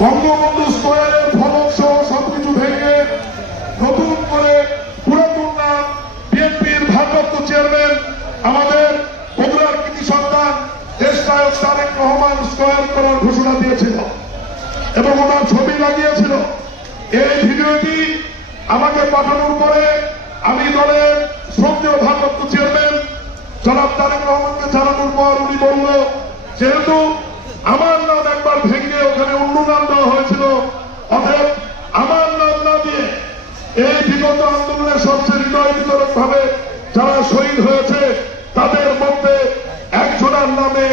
বঙ্গবন্ধু স্কয়ারের ফলক সহ সবকিছু ভেঙে নতুন করে পুরাতন নাম বিএনপির ভারপ্রাপ্ত চেয়ারম্যান আমাদের বগুড়ার কৃতি সন্তান দেশনায়ক তারেক রহমান স্কয়ার করার ঘোষণা দিয়েছিল এবং ওনার ছবি লাগিয়েছিল। এই ভিডিওটি আমাকে পাঠানোর পরে আমি দলের শ্রদ্ধেয় ভারপ্রাপ্ত চেয়ারম্যান জনাব তারেক রহমানকে জানানোর পর উনি বলল, যেহেতু আমার নাম একবার ভেঙে ওখানে অন্য নাম দেওয়া হয়েছিল, অতএব আমার নাম না দিয়ে এই বিগত আন্দোলনের সবচেয়ে হৃদয় বিতরক ভাবে যারা শহীদ হয়েছে তাদের মধ্যে একজনের নামে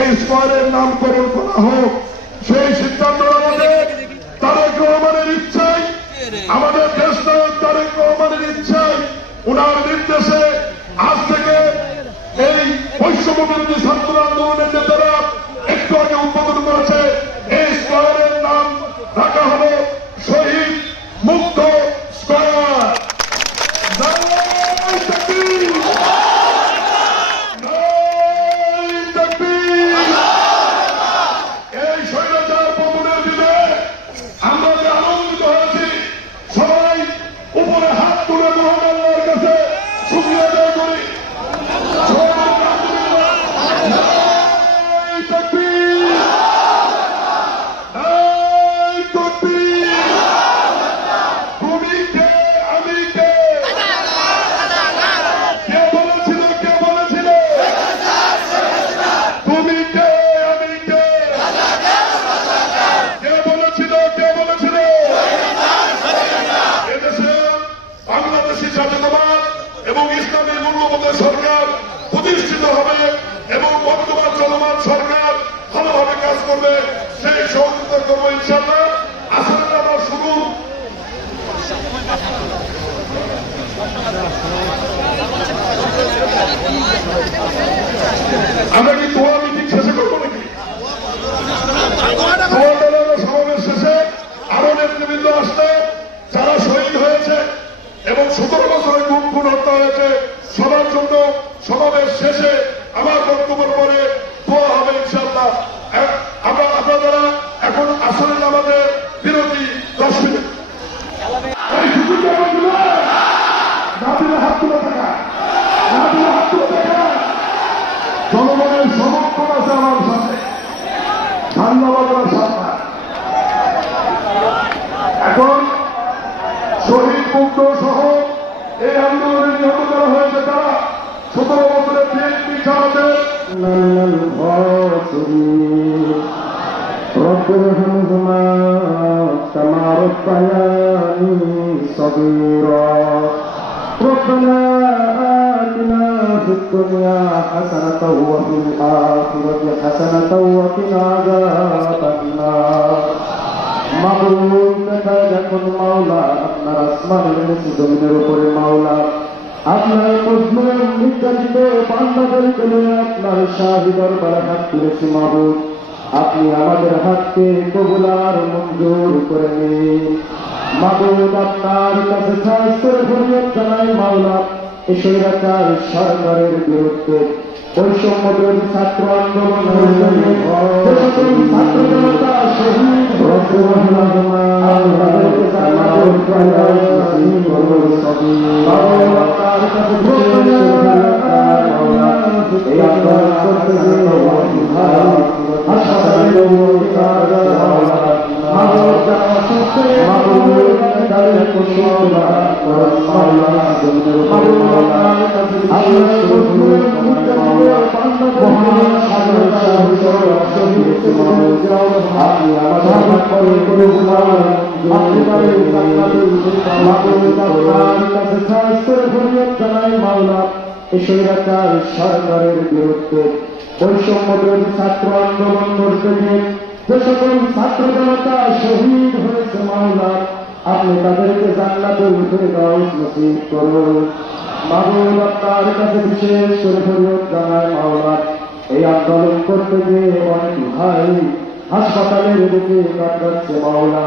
এই স্কয়ারের নামকরণ করা হোক। সেই সিদ্ধান্ত আমাদের তারেক রহমানের ইচ্ছায়, আমাদের দেশ নায়ক তারেক রহমানের ইচ্ছায়, ওনার নির্দেশে আজ থেকে এই বৈষম্য বিরোধী ছাত্র আন্দোলনের নেতারা একটু আগে উদ্বোধন করেছে। এই স্কয়ারের নাম রাখা হলো শহীদ মুক্ত স্কয়ার। এই স্বৈরাচার পতনের দিনে আমরা যে আনন্দিত হয়েছি, সবাই উপরে হাত তুলে মহামান্যের কাছে শুকরিয়া আদায় করি। এবং ইসলামী মূল্যবোধের সরকার প্রতিষ্ঠিত হবে এবং বর্তমান চলমান সরকার ভালোভাবে কাজ করবে, সেই সহযোগিতা করবো ইনশাআল্লাহ। আসলে আমার শুরু আমরা কি দোয়া মিটিং শেষে করবো নাকি? সমাবেশ শেষে আরো নেতৃবৃন্দ আসলে যারা শহীদ হয়েছে এবং 17 বছরে গুম খুন হত্যা হয়েছে সবার জন্য সমাবেশ শেষে আমার বক্তব্যের পরে দোয়া হবে ইনশাআল্লাহ। আমরা আপনারা এখন আসলে আমাদের বিরতি 10 মিনিট। জনগণের সমর্থন আছে আমার সাথে, ধন্যবাদ সরকার। এখন শহীদ মুক্ত সহ এই আন্দোলনে নিহত করা হয়েছে তারা 17 বছরের বিএনপি জামাতের ربنا آتنا في الدنيا حسنة وفي الآخرة حسنة وقنا عذاب النار মাবুদ যখন মাওলা আপনার আসমানের নিচে জমিনের উপরে মাওলা আপনার মজলুম নির্যাতিত বান্দাদেরকে নিয়ে আপনার শাহী দরবারে হাত তুলেছি মাবুদ, আপনি আমাদের হাতকে কবুল আর মঞ্জুর করে নিন মাবুদ। আপনার কাছে খাস করে ফরিয়াদ জানাই মাওলা, এই স্বৈরাচার সরকারের বিরুদ্ধে বৈষম্য বিরোধী ছাত্র আন্দোলনের ছাত্র জনতা শহীদ وقنا عذاب النار সরকারের বিরুদ্ধে বৈষম্য বিরোধী ছাত্র আন্দোলন করতে গিয়ে যে সকল ছাত্র জনতা শহীদ হয়েছে মাওলা, আপনি তাদেরকে জান্নাতে উঠে দাও নসিব করুন। মাহবুব আপনার কাছে বিশেষ করে ফরিয়াদ জানায় মাওলা, এই আন্দোলন করতে গিয়ে অনেক ভাই হাসপাতালের দিকে কাটাচ্ছে মাওলা।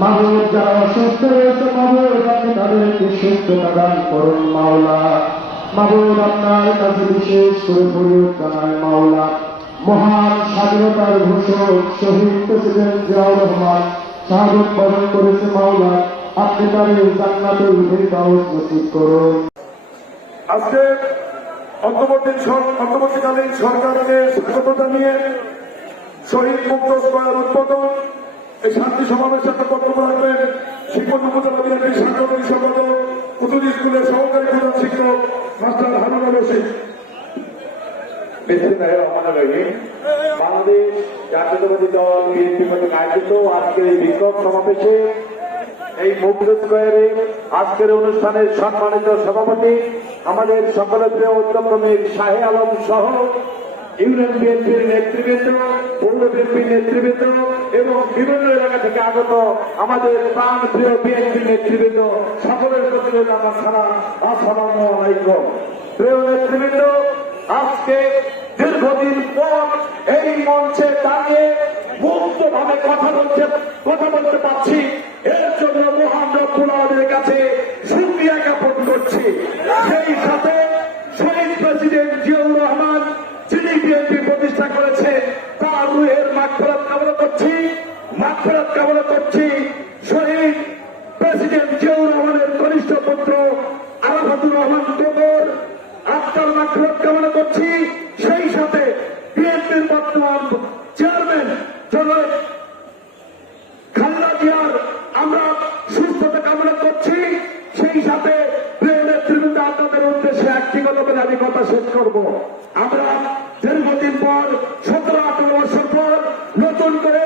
মাহবুব যারা অসুস্থ হয়েছে মাহবুব আপনি তাদেরকে সুস্থতা দান করুন মাওলা। মাহবুব আপনার কাছে বিশেষ করে ফরিয়াদ জানায় মাওলা, মহান স্বাধীনতার ঘোষক শহীদ প্রেসিডেন্ট জিয়াউর রহমান শাহাদত বরণ করেছে মাওলা, আপনি তাদের জান্নাতুল ফিরদাউস নসিব করুন। আজকে অন্তর্বর্তীকালীন সরকারকে স্বাগত জানিয়ে শহীদ মুক্ত স্কয়ার উদ্বোধন এই শান্তি সমাবেশে একটা বক্তব্য রাখবেন শিক্ষক উপজেলা বিএনপির সাংগঠনিক সম্পাদক উতুলি স্কুলের সহকারী প্রধান শিক্ষক মাস্টার হারুনুর রশিদ। বাংলাদেশ জাতীয়তাবাদী দল বিএনপি কর্তৃক আয়োজিত আজকের এই বিক্ষোভ সমাবেশে এই মুক্ত স্কয়ারে আজকের অনুষ্ঠানের সম্মানিত সভাপতি আমাদের সকলের প্রিয় অধ্যক্ষ মীর শাহে আলম সহ ইউনিয়ন বিএনপির নেতৃবৃন্দ, পৌর বিএনপির নেতৃবৃন্দ এবং বিভিন্ন এলাকা থেকে আগত আমাদের প্রাণ প্রিয় বিএনপির নেতৃবৃন্দ সকলের প্রতি আমার সালাম, আসসালামু আলাইকুম। প্রিয় নেতৃবৃন্দ, আজকে দীর্ঘদিন পর এই মঞ্চে দাঁড়িয়ে মুক্তভাবে কথা বলতে পারছি, এর জন্য মহান রব্বুল আলামিনের কাছে শুকরিয়া জ্ঞাপন করছি। সেই সাথে শহীদ প্রেসিডেন্ট জিয়াউর রহমান যিনি বিএনপি প্রতিষ্ঠা করেছে তার রুহের মাগফিরাত কামনা করছি। শহীদ প্রেসিডেন্ট জিয়াউর রহমানের কনিষ্ঠ পুত্র আরাফাতুর রহমান টোকর আত্মার মাগফিরাত কামনা করছি। সেই সাথে বিএনপির বর্তমান চেয়ারম্যান জনাব খালেদা জিয়ার আমরা সুস্থতা কামনা করছি। সেই সাথে প্রিয় নেতৃবৃন্দ, আপনাদের উদ্দেশ্যে একটি কথা বলে আমি কথা শেষ করব। আমরা দীর্ঘদিন পর 17-18 বছর পর নতুন করে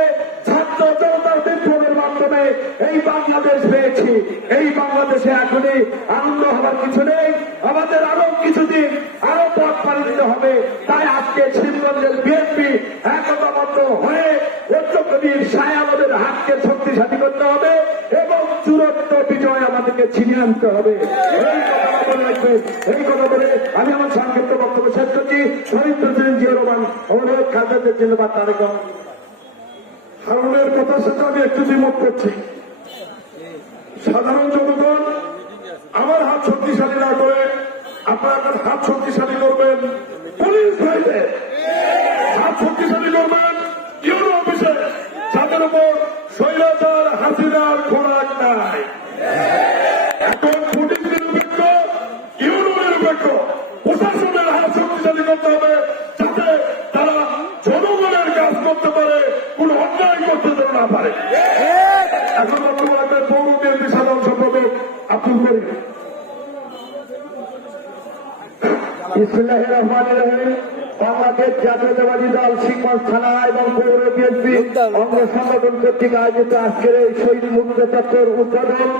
ছাত্র জনতার বিপ্লবের মাধ্যমে এই বাংলাদেশ পেয়েছি। এই বাংলাদেশে এখনই আনন্দ হওয়ার কিছু নেই, আমাদের আরো কিছুদিন আরো পথ পাড়ি দিতে হবে। তাই আজকে শিবগঞ্জের বিএনপি একতাবদ্ধ হয়ে অধ্যক্ষবীর শাহে আমাদের হাতকে শক্তিশালী করতে হবে এবং চূড়ান্ত বিজয় আমাদেরকে ছিনিয়ে আনতে হবে। এই কথা বলে আমি আমার সংক্ষিপ্ত বক্তব্য শেষ করছি। শহীদ প্রেসিডেন্ট জিয়াউর রহমান অনুরোধ খালেদা জিন্দাবাদ তারেক হারুনের কথার সাথে আমি একটু দ্বিমত করছি। সাধারণ জনগণ আমার হাত শক্তিশালী না করে আপনার হাত শক্তিশালী করবেন পুলিশ ভাইদের, হাত শক্তিশালী করবেন ইউরো অফিসে, যাদের উপর স্বৈরাচার হাসিনার খোরাক নাই। এখন পুলিশ নিরপেক্ষ, ইউরো নিরপেক্ষ, প্রশাসনের হাত শক্তিশালী করতে হবে যাতে তারা জনগণের কাজ করতে পারে, কোন অন্যায় করতে না পারে। এখন বর্তমানে পৌর বিএনপি সাধারণ সম্পাদক আব্দুল করিম। বিসমিল্লাহির রহমানির রহিম। বাংলাদেশ জাতীয়তাবাদী দল শিবগঞ্জ থানা এবং পৌর বিএনপি অঙ্গ সংগঠন কর্তৃক আয়োজিত আজকের এই শহীদ মুক্ত চত্বর উদ্বোধন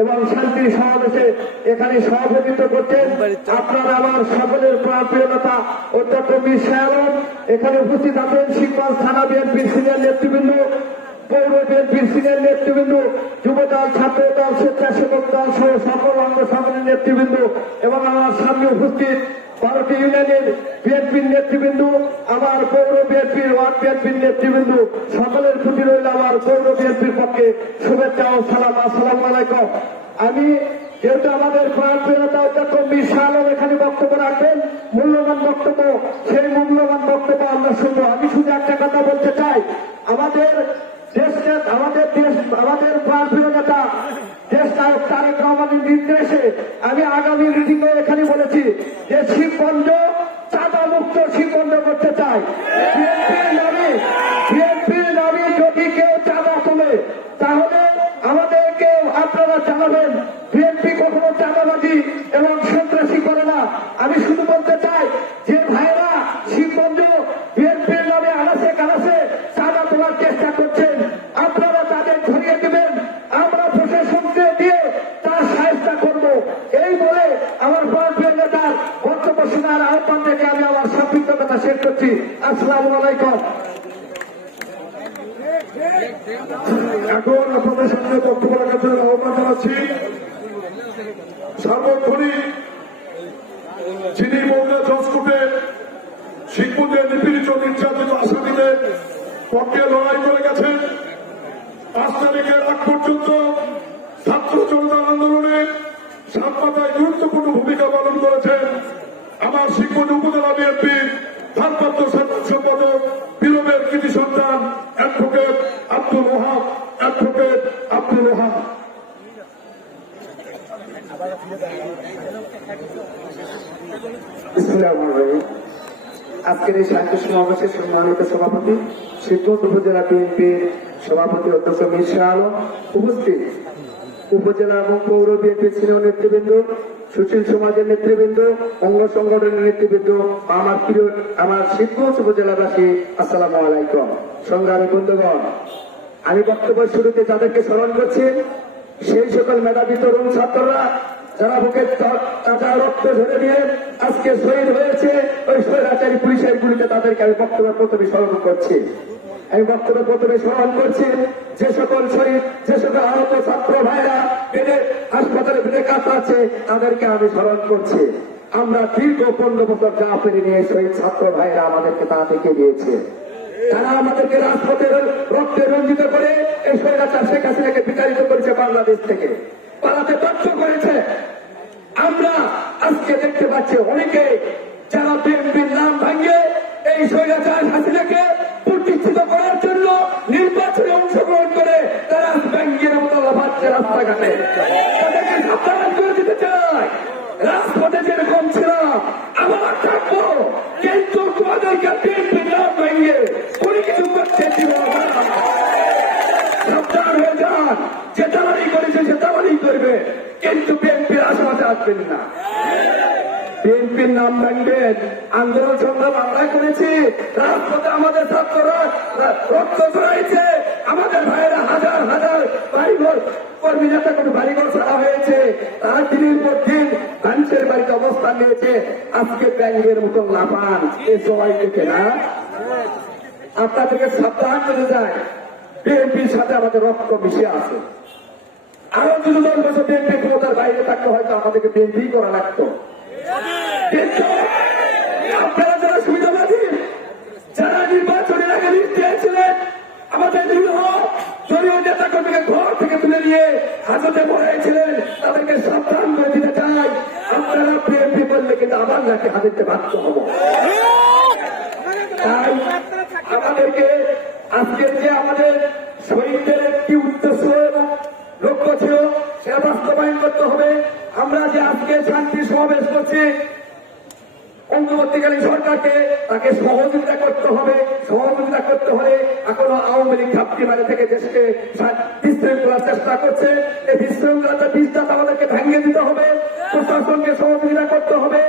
এবং শান্তি সমাবেশে এখানে সভাপতিত্ব করছেন আপনারা আমার সকলের প্রিয় নেতা অধ্যক্ষ মীর শাহে আলম। এখানে উপস্থিত আছেন শিবগঞ্জ থানা বিএনপির সিনিয়র নেতৃবৃন্দ, পৌর বিএনপির সিনিয়র নেতৃবৃন্দ, যুবদল, ছাত্রদল, স্বেচ্ছাসেবক দল সহ সকল অঙ্গ সংগঠনের নেতৃবৃন্দ এবং আমার সামনে উপস্থিত 12টি ইউনিয়নের বিএনপির নেতৃবৃন্দ, আমার পৌর বিএনপির ওয়ার্ড বিএনপির নেতৃবৃন্দ, সকলের প্রতি রইল আমার পৌর বিএনপির পক্ষে শুভেচ্ছা ও সালাম। আসসালামু আলাইকুম। আমি যেহেতু আমাদের প্রাণপ্রিয় নেতা অধ্যক্ষ মীর শাহে আলম এখানে বক্তব্য রাখবেন, মূল্যবান বক্তব্য, সেই মূল্যবান বক্তব্য আমরা শুনবো। আমি শুধু একটা কথা বলতে চাই, আমাদের দেশকে, আমাদের প্রাণপ্রিয় নেতা দেশ নায়ক তারেক রহমানের নির্দেশে আমি আগামী মিটিংয়ে এখানে বলেছি যে শিবগঞ্জ চাঁদা মুক্ত শিবগঞ্জ করতে চাই। বিএনপির আপনারা জানাবেন বিএনপি কখনো চাঁদাবাজি এবং সন্ত্রাসী করে না। আমি শুধু বলতে চাই যে ভাইরা শিবগঞ্জ বিএনপির নামে আনাসে কানাসে চাঁদা তোলার চেষ্টা করছেন, আপনারা তাদের ধরিয়ে দেবেন, আমরা প্রশাসনকে দিয়ে তার সাহায্য করব। এই বলে আমার ভারতীয় নেতার বক্তব্য শোনার আহ্বান থেকে আমি আমার সংক্ষিপ্ত কথা শেষ করছি। আসসালামু আলাইকুম। এখন আপনাদের সামনে বক্তব্য রাখার জন্য আহ্বান জানাচ্ছি সার্বক্ষণিক যিনি মৌলা জজকোর্টে শিক্ষকদের নিপীড়িত নির্যাতিত আসামিদের পক্ষে লড়াই করে গেছেন। 5 তারিখের আগ পর্যন্ত ছাত্র জনতার আন্দোলনে সাতপাতায় গুরুত্বপূর্ণ ভূমিকা পালন করেছেন আমার শিক্ষক উপজেলা বিএনপির ভারপ্রাপ্ত সাধারণ সম্পাদক বিরোধের কৃতি সন্তান অ্যাডভোকেট আব্দুল ওহাব। আজকের এই সাহিত্য সমাবেশের সম্মানিত সভাপতি শিবগঞ্জ উপজেলা বিএনপির সভাপতি অধ্যক্ষ মীর শাহ আলম, উপস্থিত উপজেলা এবং পৌর বিএনপির সিনিয়র নেতৃবৃন্দ, সুশীল সমাজের নেতৃবৃন্দ, অঙ্গ সংগঠনের নেতৃবৃন্দ, আমার শিবগঞ্জ উপজেলাবাসী, আসসালামু আলাইকুম। সংগ্রামী বন্ধুগণ, আমি বক্তব্য শুরুতে যাদেরকে স্মরণ করছি সেই সকল মেধাবী তরুণ ছাত্ররা যারা বুকের তাজা রক্ত ধরে দিয়ে আজকে শহীদ হয়েছে ওই স্বৈরাচারী পুলিশের গুলিতে, তাদেরকে আমি বক্তব্য প্রথমে স্মরণ করছি। যে সকল শহীদ, যে সকল আহত ছাত্র ভাইরা বেডে হাসপাতালে বেডে কাতরাচ্ছে তাদেরকে আমি স্মরণ করছি। আমরা দীর্ঘ 15 বছর যা পেরে নিয়ে শহীদ ছাত্র ভাইরা আমাদেরকে তা দেখে দিয়েছে। তারা আমাদেরকে রাজপথের রক্তে রঞ্জিত করে এই স্বৈরাচার শেখ হাসিনাকে বিতাড়িত করেছে, বাংলাদেশ থেকে পালাতে বাধ্য করেছে। আমরা আজকে দেখতে পাচ্ছি অনেকে যারা বিএনপির নাম ভাঙিয়ে এই স্বৈরাচার হাসিনাকে প্রতিষ্ঠিত করার জন্য নির্বাচনে অংশগ্রহণ করে তারা ব্যাংকের মতো লাফাচ্ছে রাস্তাঘাটে। তাদেরকে সাবধান করে দিতে চাই, রাজপথে যেরকম ছিল আবার থাকবো, কিন্তু তোমাদেরকে বিএনপির নাম ভাঙিয়ে কোনো কিছু করতে দিব না। সাবধান হয়ে যান, যে দালালি করেছে সে দালালি করবে, কিন্তু বিএনপির আশেপাশে আসবেন না। বিএনপির নাম ভাঙবেন, আন্দোলন সংগ্রাম আমরা করেছি, রাজপথে আমাদের ছাত্ররা রক্ত ঝরাইছে, আমাদের ভাইয়েরা হাজার হাজার বাড়িঘর কর্মী নেতা কোনো বাড়িঘর ছাড়া হয়েছে, তারা দিনের পর দিন মানুষের বাড়িতে অবস্থান নিয়েছে। আজকে ব্যাংকের মতন লাফান এ সবাই থেকে না, আপনাদেরকে সাবধান করে যায়। বিএনপির সাথে আমাদের রক্ত মিশে আছে। আরো 10 বছর বিএনপি ক্ষমতার বাইরে থাকতে হয়তো আমাদেরকে বিএনপি করা লাগতো, কিন্তু আপনারা যারা সুবিধাবাদী, যারা নির্বাচনের আগে দিয়েছিলেন আমাদের দলীয় নেতা কর্মীকে ঘর থেকে তুলে নিয়ে হাজতে পড়াইছিলেন, তাদেরকে সাবধান করে দিতে চাই। আপনারা বিএনপি করলে কিন্তু আবার নাকি হাজতে বাধ্য হব। তাই আমাদেরকে আজকের যে আমাদের শহীদদের একটি উদ্দেশ্য এবং লক্ষ্য ছিল সেটা বাস্তবায়ন করতে হবে। আমরা যে আজকে শান্তি সমাবেশ করছি, অন্তর্বর্তীকালীন সরকারকে তাকে সহযোগিতা করতে হবে। সহযোগিতা করতে হলে এখনো আওয়ামী লীগ ঘাপটি মারে থেকে দেশকে বিশৃঙ্খলার চেষ্টা করছে। এই বিশৃঙ্খলাটা বীজটা আমাদেরকে ভেঙে দিতে হবে, প্রশাসনকে সহযোগিতা করতে হবে।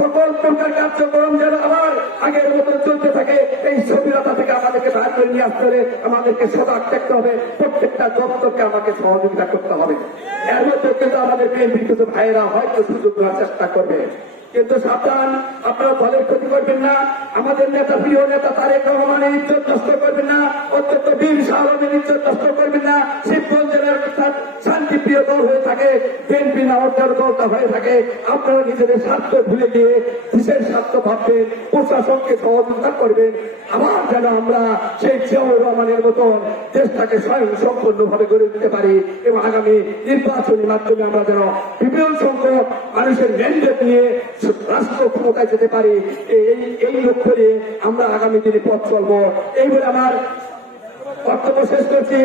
সকল প্রকার কার্যক্রম যেন আবার আগের মতো চলতে থাকে, এই স্থবিরতা থেকে আমাদেরকে বার করে নিয়ে আসতে হলে আমাদেরকে সজাগ থাকতে হবে। প্রত্যেকটা দপ্তরকে আমাকে সহযোগিতা করতে হবে। এর মধ্যে কিন্তু আমাদের বিএনপির কিছু ভাইয়েরা হয়তো সুযোগ দেওয়ার চেষ্টা করবে, কিন্তু সাবধান, আপনারা দলের ক্ষতি করবেন না। আমাদের নেতা, প্রিয় নেতা তারেক রহমানের ইজ্জত নষ্ট করবেন না, অত্যন্ত বীর শাহ আলমের ইজ্জত নষ্ট করবেন না। শিবগঞ্জের শান্তিপ্রিয় দল হয়ে থাকে, বিএনপি নামকর দলটা হয়ে থাকে। আপনারা নিজেদের স্বার্থ ভুলে গিয়ে দেশের স্বার্থ ভাববেন, প্রশাসনকে সহযোগিতা করবেন। আবার যেন আমরা সেই জিয়াউর রহমানের মতন দেশটাকে স্বয়ং সম্পূর্ণভাবে গড়ে দিতে পারি এবং আগামী নির্বাচনের মাধ্যমে আমরা যেন বিপুল সংখ্যক মানুষের ম্যান্ডেট নিয়ে রাষ্ট্র ক্ষমতায় যেতে পারি। এই লক্ষ্য নিয়ে আমরা আগামী দিনে পথ চলবো। এই বলে আমার বক্তব্য শেষ করছি।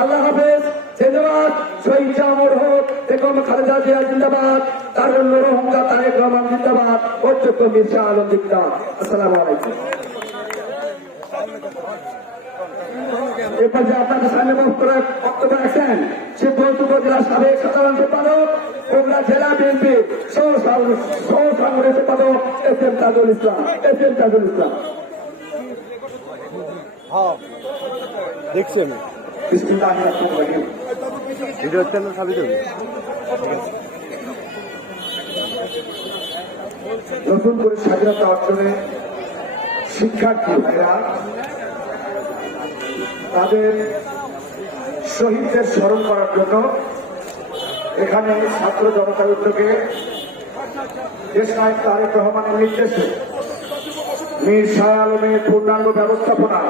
আল্লাহ হাফেজ। জিন্দাবাদ শহীদ জামর হোক, বেগম খালেদা জিয়া জিন্দাবাদ, তারুণ্যের অহংকার তারেক রহমান জিন্দাবাদ, অধ্যক্ষ মীর শাহ আলম জিন্দাবাদ। আসসালামু আলাইকুম। এরপর যে আপনাদের সামনে বক্তব্য রাখছেন সে বৌদ্ধ উপজেলার সাবেক সাধারণ সম্পাদক বগুড়া জেলা বিএনপি সহ সাংগঠনিক সম্পাদক এস এম তাজুল ইসলাম। দেখছি আমি বিসমিল্লাহির রহমানির রহিম। ভিডিও চ্যানেল সাবি দেবে। নতুন করে স্বাধীনতা অর্জনে শিক্ষার্থী ভাইরা তাদের শহীদদের স্মরণ করার জন্য এখানে ছাত্র জনতার উদ্যোগে দেশনায়ক তারেক রহমানের নির্দেশে মীর শাহ আলমের পূর্ণাঙ্গ ব্যবস্থাপনা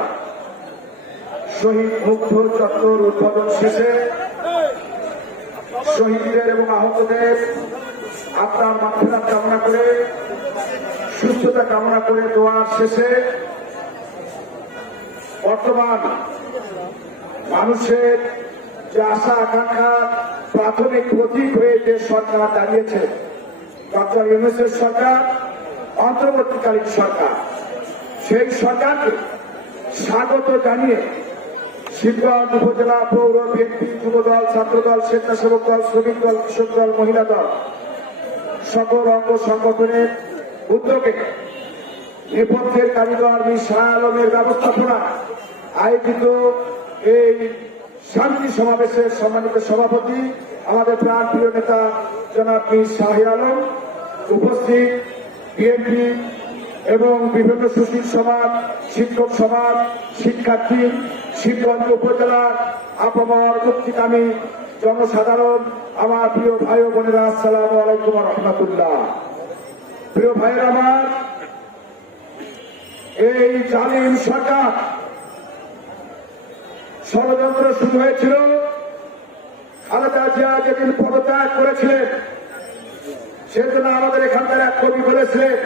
শহীদ মুগ্ধ চত্বর উদ্বোধন শেষে শহীদদের এবং আহতদের আত্মার মাগফিরাত কামনা করে সুস্থতা কামনা করে দোয়ার শেষে বর্তমান মানুষের যে আশা আকাঙ্ক্ষা প্রাথমিক প্রতীক হয়ে যে সরকার দাঁড়িয়েছে ডক্টর ইউনূসের সরকার, অন্তর্বর্তীকালীন সরকার, সেই সরকারকে স্বাগত জানিয়ে শিবগঞ্জ উপজেলা পৌর বিএনপি, যুবদল, ছাত্রদল, স্বেচ্ছাসেবক দল, শ্রমিক দল, কৃষক দল, মহিলা দল সকল অঙ্গ সংগঠনের উদ্যোগে নেপথ্যের কারিগর মীর শাহ আলমের ব্যবস্থাপনা আয়োজিত এই শান্তি সমাবেশের সম্মানিত সভাপতি আমাদের প্রাণ প্রিয় নেতা জনাব মীর শাহ আলম, উপস্থিত বিএনপি এবং বিভিন্ন সুশীল সমাজ, শিক্ষক সমাজ, শিক্ষার্থী, শিবগঞ্জ উপজেলার আপামর মুক্তিকামী জনসাধারণ, আমার প্রিয় ভাই ও বোনেরা, আসসালামু আলাইকুম ওয়া রাহমাতুল্লাহ। প্রিয় ভাইয়েরা আমার, এই জালিম সরকার ষড়যন্ত্র শুরু হয়েছিল খালেদা জিয়া যেদিন পদত্যাগ করেছিলেন, সেজন্য আমাদের এখানকার এক কবি বলেছিলেন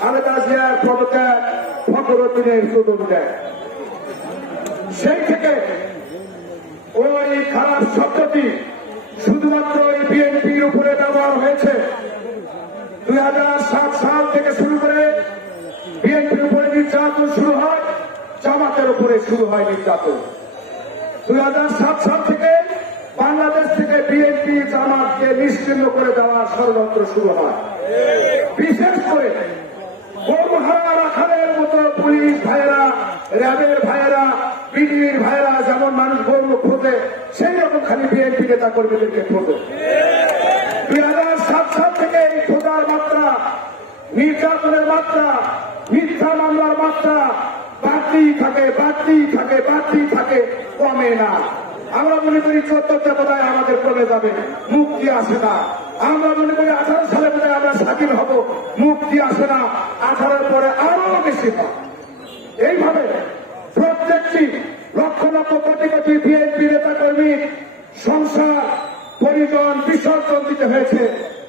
খালেদা জিয়ার পদত্যাগ ফখরুদ্দিনের সুযোগ দেয়। সেই থেকে ওই খারাপ শব্দটি শুধুমাত্র এই বিএনপির উপরে ব্যবহার হয়েছে। 2007 সাল থেকে শুরু করে বিএনপির উপরে নির্যাতন শুরু হয়, জামাতের উপরে শুরু হয় নির্যাতন। 2007 সাল থেকে বাংলাদেশ থেকে বিএনপি জামাতকে নিশ্চিহ্ন করে দেওয়ার ষড়যন্ত্র শুরু হয়। বিশেষ করে গৌরহারা রাখালের মতো পুলিশ ভাইয়েরা, র্যাবের ভাইয়েরা, বিডির ভাইয়েরা যেমন মানুষ গৌর খোঁজে, সেই রকম খালি বিএনপি নেতা কর্মীদেরকে খোঁজে। 2007 সাল থেকে এই খোঁজার মাত্রা, নির্যাতনের মাত্রা, মিথ্যা মামলার মাত্রা বাড়তেই থাকে, কমে না। আমরা মনে করি 14টা বোধহয় আমাদের কমে যাবে, মুক্তি আসে না। আমরা মনে করি 18 সালে বোধহয় আমরা স্বাধীন হব, মুক্তি আসে না। 18 পরে আরো বেশি হয়। এইভাবে প্রত্যেকটি লক্ষ লক্ষ কোটি কোটি বিএনপি নেতা কর্মী সংসার পরিজন বিসর্জন দিতে হয়েছে।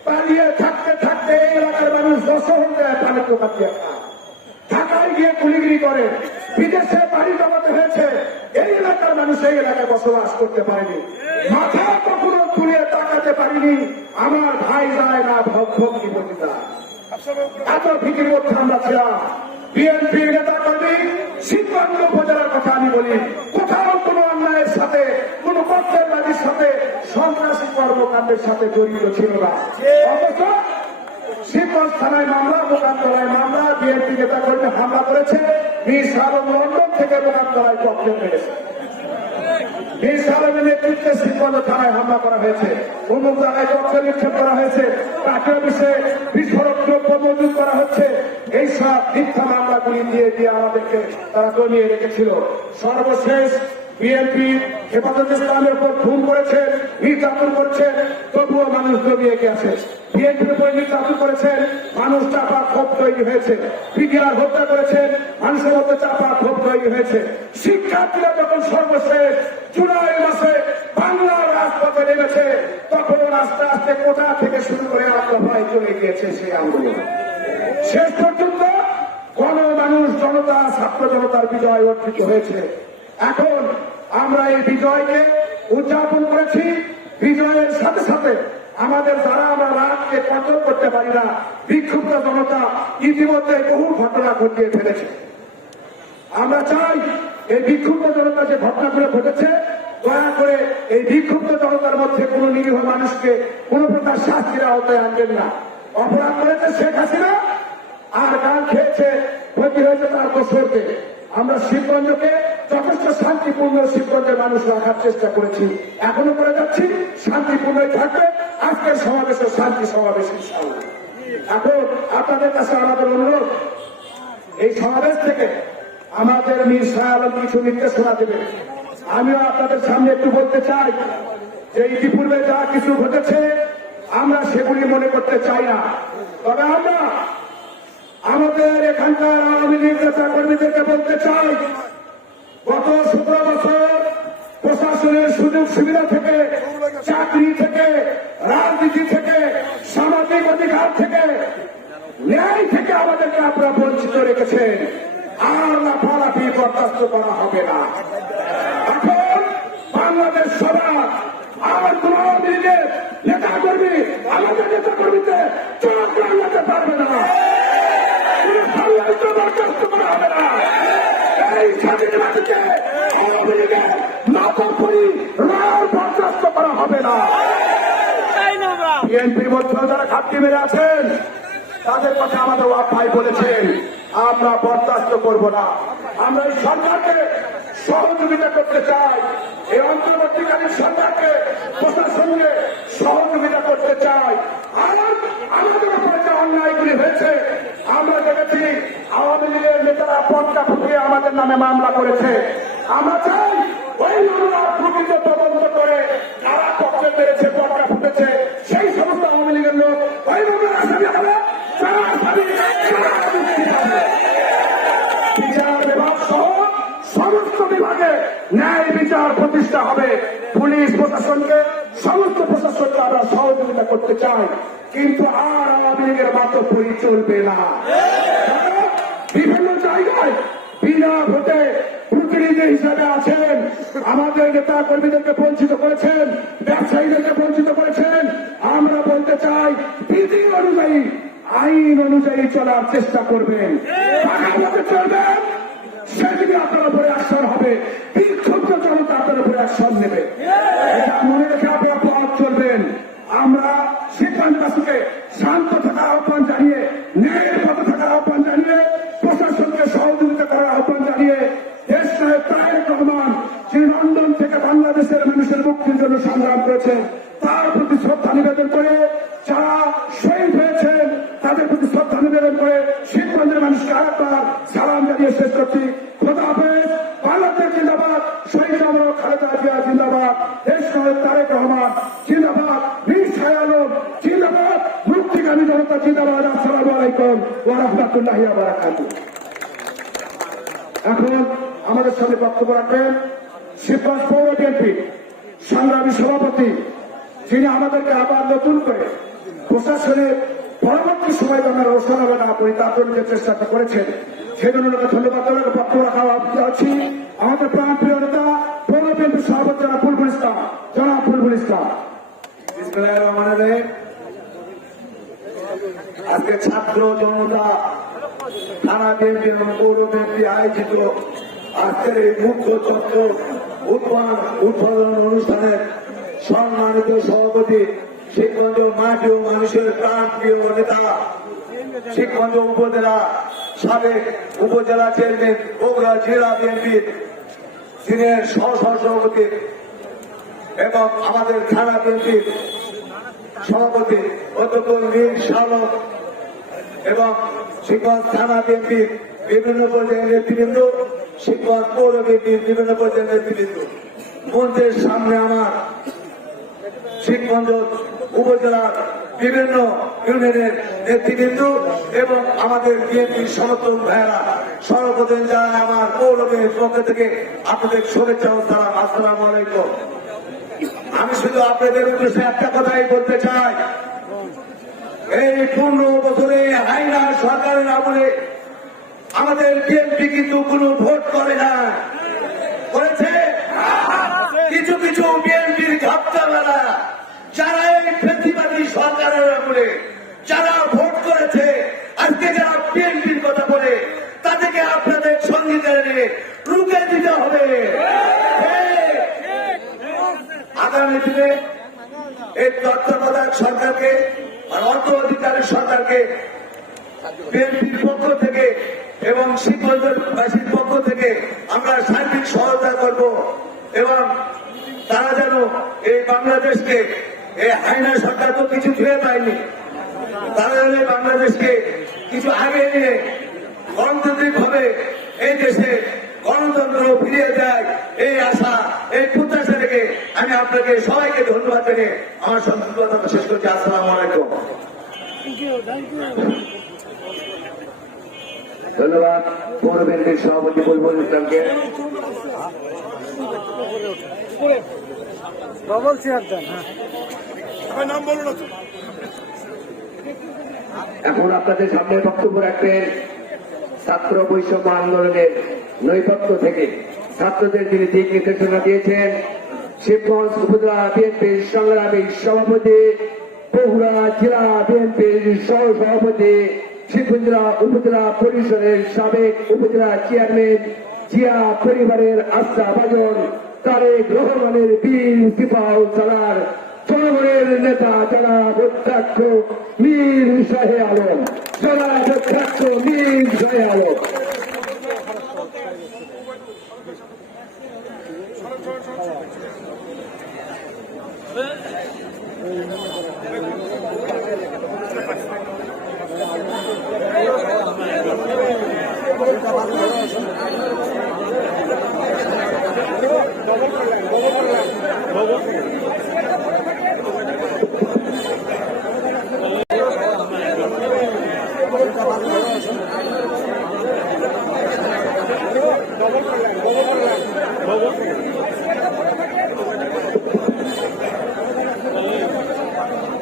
পালিয়ে থাকতে এই এলাকার মানুষ দশহর দেয়, পানির দোকান দিয়ে খায়, ঢাকায় গিয়ে কুলিগিরি করে, বিদেশে বাড়ি জমাতে হয়েছে। এই এলাকার মানুষ এই এলাকায় বসবাস করতে পারেনি, মাথা কখনো তুলে তাকাতে পারিনি। আমার ভাই যায় না, ভক্তি বলি যায়। এত ভীতির মধ্যে আমরা ছিলাম। বিএনপি নেতা কর্মী শিবগঞ্জ উপজেলার কথা আমি বলি, কোথাও কোনো অন্যায়ের সাথে, কোনো কর্তব্যবাদীর সাথে, সন্ত্রাসী কর্মকাণ্ডের সাথে জড়িত ছিল না। অথচ শিবগঞ্জ থানায় মামলা, মোকামতলায় মামলা, বিএনপি নেতা কর্মী হামলা করেছে। মীর শাহ আলম লন্ডন থেকে মোকামতলায় ককটেল মেরেছে। মীর শাহ আলমের নেতৃত্বে শিবগঞ্জ থানায় হামলা করা হয়েছে, অমুক জায়গায় ককটেল নিক্ষেপ করা হয়েছে, পার্টি অফিসে বিস্ফোরক দ্রব্য মজুত করা হচ্ছে। এইসব মিথ্যা মামলাগুলি দিয়ে আমাদেরকে তারা দমিয়ে রেখেছিল। সর্বশেষ বিএনপি হেফাজতে ইসলামের উপর খুন করেছেন, নির্যাতন করছেন, তবুও মানুষ দমিয়ে গেছে। বিএনপির উপর নির্যাতন করেছেন, মানুষ চাপা ক্ষোভ তৈরি হয়েছে। পিডিআর হত্যা করেছেন, মানুষের মধ্যে চাপা ক্ষোভ তৈরি হয়েছে। শিক্ষার্থীরা যখন সর্বশেষ জুলাই মাসে বাংলার রাজপথে নেমেছে, তখন আস্তে আস্তে কোথা থেকে শুরু করে আত্মভয় চলে গিয়েছে সেই আন্দোলন। শেষ পর্যন্ত গণমানুষ, জনতা, ছাত্র জনতার বিজয় অর্জিত হয়েছে। এখন আমরা এই বিজয়কে উদযাপন করেছি। বিজয়ের সাথে সাথে আমাদের যারা আমরা রাতকে কন্ট্রোল করতে পারি না, বিক্ষুব্ধ জনতা ইতিমধ্যে বহু ঘটনা ঘটিয়ে ফেলেছে। আমরা চাই এই বিক্ষুব্ধ জনতা যে ঘটনাগুলো ঘটেছে, দয়া করে এই বিক্ষুব্ধ জনতার মধ্যে কোন নিরীহ মানুষকে কোন প্রকার শাস্তির আওতায় আনবেন না। অপরাধ করেছে শেখ হাসিনা, আর গান খেয়েছে, ক্ষতি হয়েছে তার দোসরকে। আমরা শিবগঞ্জকে যথেষ্ট শান্তিপূর্ণ শিবগঞ্জের মানুষ রাখার চেষ্টা করেছি, এখনো করে যাচ্ছি, শান্তিপূর্ণই থাকবে। আজকের সমাবেশের শান্তি সমাবেশ ইনশাআল্লাহ। এখন আপনাদের কাছে আমাদের অনুরোধ, এই সমাবেশ থেকে আমাদের মীর শাহ আলম কিছু নির্দেশনা দেবেন। আমিও আপনাদের সামনে একটু বলতে চাই যে ইতিপূর্বে যা কিছু ঘটেছে আমরা সেগুলি মনে করতে চাই না, তবে আমরা আমাদের এখানকার আওয়ামী লীগ নেতা কর্মীদেরকে বলতে চাই, গত 17 বছর প্রশাসনের সুযোগ সুবিধা থেকে, চাকরি থেকে, রাজনীতি থেকে, সামাজিক অধিকার থেকে, ন্যায় থেকে আমাদেরকে আপনারা বঞ্চিত রেখেছেন। আর লাফালাফি বরদাস্ত করা হবে না। এখন বাংলাদেশ সভা আমার কোন আওয়ামী লীগের নেতা কর্মী আমাদের নেতা কর্মীতে চলাচল করতে পারবে না, বরদাস্ত করা হবে না। এই স্বাধীনতাকে আওয়ামী লীগের মাতব্বরি রায় বরদাস্ত করা হবে না। বিএনপির মধ্যে যারা ঘাটতি মেরে আছেন তাদের কথা আমাদের ওয়াক ভাই বলেছেন, আমরা বরদাস্ত করব না। আমরা এই সরকারকে সহযোগিতা করতে চাই, এই অন্তর্বর্তীকালীন সরকারকে প্রশাসনকে সহযোগিতা করতে চাই। আর আমাদের উপরে যে অন্যায়গুলি হয়েছে আমরা দেখেছি, আওয়ামী লীগের নেতারা পটকা ফুটিয়ে আমাদের নামে মামলা করেছে। আমরা চাই ওই মামলার প্রকৃত তদন্ত করে যারা পক্ষে পেরেছে, পটকা ফুটেছে, সেই সমস্ত আওয়ামী লীগের লোক ওই মামলার আসামি হবে, বিচার বিভাগ সহ সমস্ত বিভাগে ন্যায় বিচার প্রতিষ্ঠা হবে। পুলিশ প্রশাসনকে, সমস্ত প্রশাসনকে আমরা সহযোগিতা করতে চাই, কিন্তু আর আওয়ামী লীগের মাতব্বরি চলবে না। বিভিন্ন জায়গায় বিনা ভোটে প্রতিনিধি হিসাবে আছেন, আমাদের নেতা কর্মীদেরকে বঞ্চিত করেছেন, ব্যবসায়ীদেরকে বঞ্চিত করেছেন। আমরা বলতে চাই, বিধি অনুযায়ী, আইন অনুযায়ী চলার চেষ্টা করবেন, চলবেন, সেদিকে আপনার উপরে অ্যাকশন হবে, বিক্ষুব্ধ জনতা আপনার উপরে অ্যাকশন নেবে। এটা মনে রেখে আপনারা পথ চলবেন। আমরা সিদ্ধান্তকে শান্ত থাকার আহ্বান জানিয়ে, ন্যায়ের পথে থাকার আহ্বান জানিয়ে, প্রশাসনকে সহযোগিতা করার আহ্বান জানিয়ে, দেশ নায়ক তারেক রহমান যিনি লন্ডন থেকে বাংলাদেশের মানুষের মুক্তির জন্য সংগ্রাম করেছেন, তার প্রতি শ্রদ্ধা নিবেদন করে, যারা শহীদ হয়েছেন তাদের প্রতি শ্রদ্ধা নিবেদন করে শিবগঞ্জের মানুষকে আরেকবার সালাম জানিয়ে শেষ করছি। খোদা হাফেজ। বাংলাদেশ জিন্দাবাদ, শহীদ আমর খালেদা জিয়া জিন্দাবাদ, দেশ নায়ক তারেক রহমান জিন্দাবাদ, মীর শাহ আলম জিন্দাবাদ, মুক্তিগামী জনতা জিন্দাবাদ। আসসালামু আলাইকুম ওয়া রাহমাতুল্লাহি ওয়া বারাকাতুহু। এখন আমাদের সামনে বক্তব্য রাখবেন শিবগঞ্জ পৌর বিএনপি সংগ্রামী সভাপতি, যিনি আমাদেরকে আবার নতুন করে প্রশাসনের পরবর্তী সময় আমরা রোশনাবে না করি তার জন্য যে চেষ্টাটা করেছেন, সেজন্য ওনাকে ধন্যবাদ দেওয়ার বক্তব্য রাখা আছি। আমাদের প্রাণ প্রিয় নেতা পৌর বিএনপি সভাপতি জনাব বুলবুল ইসলাম, জনাব বুলবুল ইসলাম। আজকে ছাত্র জনতা থানা বিএনপি এবং পৌর বিএনপি আয়োজিত আজকের এই মুখ্য চক্র উদ্বোধন অনুষ্ঠানের সম্মানিত সভাপতি, শিবগঞ্জ মাটি ও মানুষের প্রাণ প্রিয় নেতা, শিবগঞ্জ উপজেলা সাবেক উপজেলা চেয়ারম্যান, বগুড়া জেলা বিএনপির সিনিয়র সহসভাপতি এবং আমাদের থানা বিএনপির সভাপতি অধ্যক্ষ মীর শাহ আলম এবং শিবগঞ্জ থানা বিএনপির বিভিন্ন পর্যায়ের নেতৃবৃন্দ, শিবগঞ্জ পৌর বিএনপির বিভিন্ন পর্যায়ের নেতৃবৃন্দ, মঞ্চের সামনে আমার শিবগঞ্জ উপজেলার বিভিন্ন ইউনিয়নের নেতৃবৃন্দ এবং আমাদের বিএনপির সমর্থক ভাইয়েরা, সর্বপ্রথম জানাই আমার পৌর বিএনপির পক্ষ থেকে আপনাদের শুভেচ্ছা ও সালাম। আসসালামু আলাইকুম। আমি শুধু আপনাদের উদ্দেশ্যে একটা কথাই বলতে চাই, এই 15 বছরে হাইনা সরকারের আমলে আমাদের বিএনপি কিন্তু কোনো ভোট করে না, করেছে কিছু কিছু বিএনপির ঘাপটালারা, যারা এই ফেসিবাদী সরকারের আমলে যারা ভোট করেছে, আজকে যারা বিএনপির কথা বলে তাদেরকে আপনাদের সংবিধানে রুখে দিতে হবে। দিনে এই তত্ত্বাবধায়ক সরকারকে আর অর্থ অধিকারী সরকারকে বিএনপির পক্ষ থেকে এবং শিক্ষকবাসীর পক্ষ থেকে আমরা সার্বিক সহায়তা করব এবং তারা যেন এই বাংলাদেশকে এই হাইনা সরকার তো কিছু ফিরে পায়নি, তারা যেন এই বাংলাদেশকে কিছু আগে নিয়ে গণতান্ত্রিক ভাবে এই দেশে গণতন্ত্র ফিরিয়ে দেয়, এই আশা এই প্রত্যাশা থেকে আমি আপনাকে সবাইকে ধন্যবাদ জানিয়ে আমার সংক্ষিপ্ত শেষ করছি। আসসালামু আলাইকুম। ধন্যবাদ পৌর বিএনপির সভাপতি বুলবুল ইসলামকে। এখন আপনাদের সামনে বক্তব্য রাখবেন ছাত্র বৈষম্য আন্দোলনের নৈপথ্য থেকে ছাত্রদের যিনি দিক নির্দেশনা দিয়েছেন শিবগঞ্জ উপজেলা বিএনপির সংগ্রামী সভাপতি, বগুড়া জেলা বিএনপির সহ সভাপতি, শিবগঞ্জ উপজেলা পরিষদের সাবেক উপজেলা চেয়ারম্যান, জিয়া পরিবারের আস্থাভাজন, তারেক রহমানের বীর সিপাহ সালার, জনগণের নেতা জনাব অধ্যক্ষ মীর শাহে আলম, জনাব অধ্যক্ষ মীর শাহে আলম।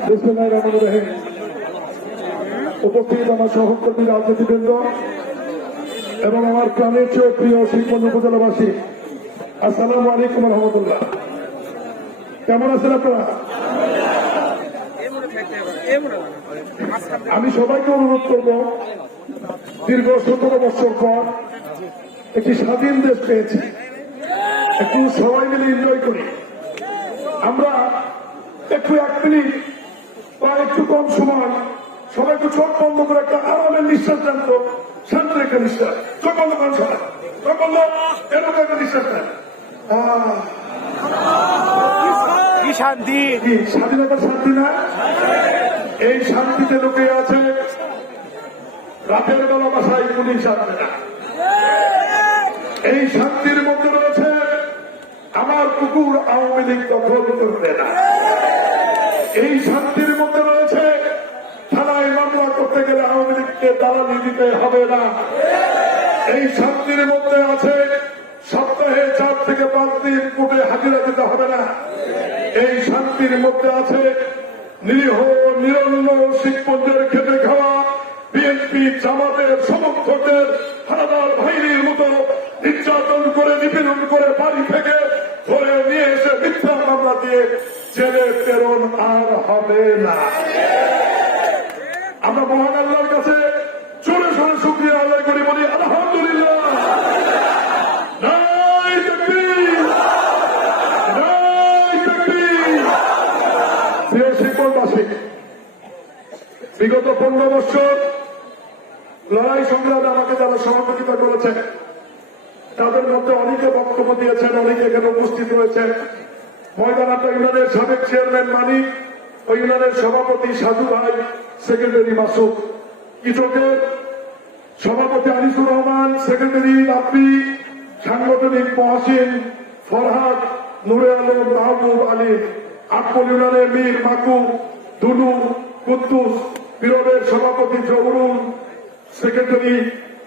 বিসমিল্লাহির রহমানির রহিম। উপস্থিত আমার সহকর্মী রাজনীতিবৃন্দ এবং আমার প্রাণের চেয়ে প্রিয় শিবগঞ্জ উপজেলাবাসী, আসসালামু আলাইকুম রহমতুল্লাহ। কেমন আছেন আপনারা? আমি সবাইকে অনুরোধ করব, দীর্ঘ 17 বছর পর একটি স্বাধীন দেশ পেয়েছি, একটু সবাই মিলে এনজয় করি। আমরা একটু 1 মিনিট বা একটু কম সময় সবাই একটু চোখ বন্ধ করে একটা আরামের নিঃশ্বাস নেন তো, শান্তির একটা নিঃশ্বাস। চোখ বন্ধ করেন সবাই, চোখ বন্ধ, এরকম একটা নিঃশ্বাস নেন। শান্তি, স্বাধীনতার শান্তি না? এই শান্তিতে লুকিয়ে আছে রাতের বেলা বাসায় পুলিশ আসবে না। এই শান্তির মধ্যে রয়েছে আমার কুকুর আওয়ামী লীগ দখল করবে না। এই শান্তির মধ্যে রয়েছে থানায় মামলা করতে গেলে আওয়ামী লীগকে দালালি দিতে হবে না। এই শান্তির মধ্যে আছে সপ্তাহে 4 থেকে 5 দিন কোর্টে হাজিরা দিতে হবে না। এই শান্তির মধ্যে আছে নিরীহ নিরন্ন শিবগঞ্জের খেটে খাওয়া বিএনপি জামাতের সমর্থকদের হানাদার বাহিনীর মতো নির্যাতন করে নিপীড়ন করে বাড়ি থেকে ধরে নিয়ে এসে মিথ্যা মামলা দিয়ে জেলে প্রেরণ আর হবে না। আমরা মহান আল্লাহর কাছে জোরে সোরে শুকরিয়া আদায় করি, বলি আলহামদুলিল্লাহ। নাই তাকবীর, নাই তাকবীর। প্রিয় শিবগঞ্জবাসী, বিগত 15 বছর লড়াই সংগ্রামে আমাকে যারা সহযোগিতা করেছেন তাদের মধ্যে অনেকে বক্তব্য দিয়েছেন, অনেকে এখানে উপস্থিত রয়েছেন। ময়দানহাটা ইউনিয়নের সাবেক চেয়ারম্যান মানিক, ওই ইউনিয়নের সভাপতি সাধু ভাই, সেক্রেটারি মাসুদ, কৃষকের সভাপতি আনিসুর রহমান, সেক্রেটারি রাব্বি, সাংগঠনিক মহাসিন ফরহাদ, নুরে আলম, মাহবুব আলী, আকবর ইউনিয়নের মীর মাকু, দুলু, কুদ্দুস, বিরোধের সভাপতি জহুরুল, সেক্রেটারি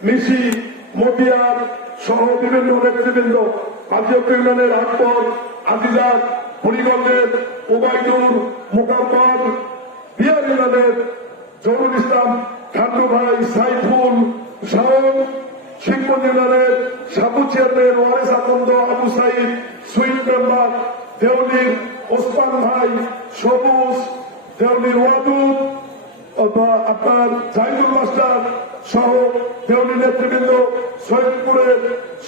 মিশি, মতিয়ার সহ বিভিন্ন নেতৃবৃন্দ, কাজিয়ক ইউনিয়নের আকবর, আজিজাদ, হরিগঞ্জের ওবায়দুর, মোকাব্বর, বিহার ইউনিয়নের জহুরুল ইসলাম, খান্ডু ভাই, সাইফুল, শাওন, শিবগঞ্জ ইউনিয়নের সাবু চেয়ারম্যান ওয়ারেস আকন্দ, আবু সাইদ, সুইট মেম্বার, দেওলির ওসমান ভাই, সবুজ, দেওলির ওয়াদুদ, আপনার জাহিদুল মাস্টার সহ দেওয়ানি নেতৃবৃন্দ, সৈয়দপুরের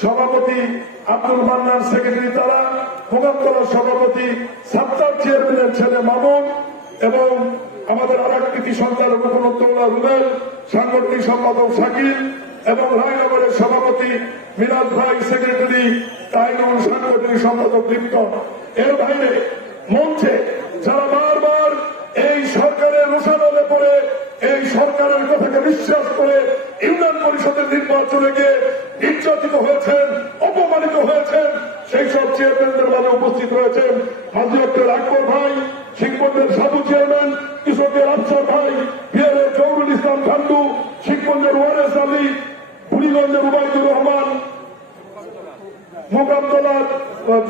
সভাপতি আব্দুল মান্নান, সেক্রেটারি তারা, মোকামতলার সভাপতি সাত্তার, চেয়ারম্যানের ছেলে মামুন এবং আমাদের আর এক কৃতি সন্তান রুকনুদ্দৌলা রুবেল, সাংগঠনিক সম্পাদক শাকিল এবং রায়নগরের সভাপতি মিরাজ ভাই, সেক্রেটারি তাইনুল, সাংগঠনিক সম্পাদক লিপ্টন। এর বাইরে মঞ্চে যারা বারবার এই সরকারের রোষানলে পড়ে এই সরকারের কথাকে বিশ্বাস করে ইউনিয়ন পরিষদের নির্বাচনে গিয়ে নির্যাতিত হয়েছেন, অপমানিত হয়েছেন, সেই সব চেয়ারম্যানদের মাঝে উপস্থিত রয়েছেন হাজিরক্তের আকবর ভাই, শিখবন্দের সাধু চেয়ারম্যান, কৃষকের আফসার ভাই, বিহারের জহুরুল ইসলাম খান্ডু, শিখবন্দের ওয়ারেস আলী, বুড়িগঞ্জের উবাইদুর রহমান, মোকামতলার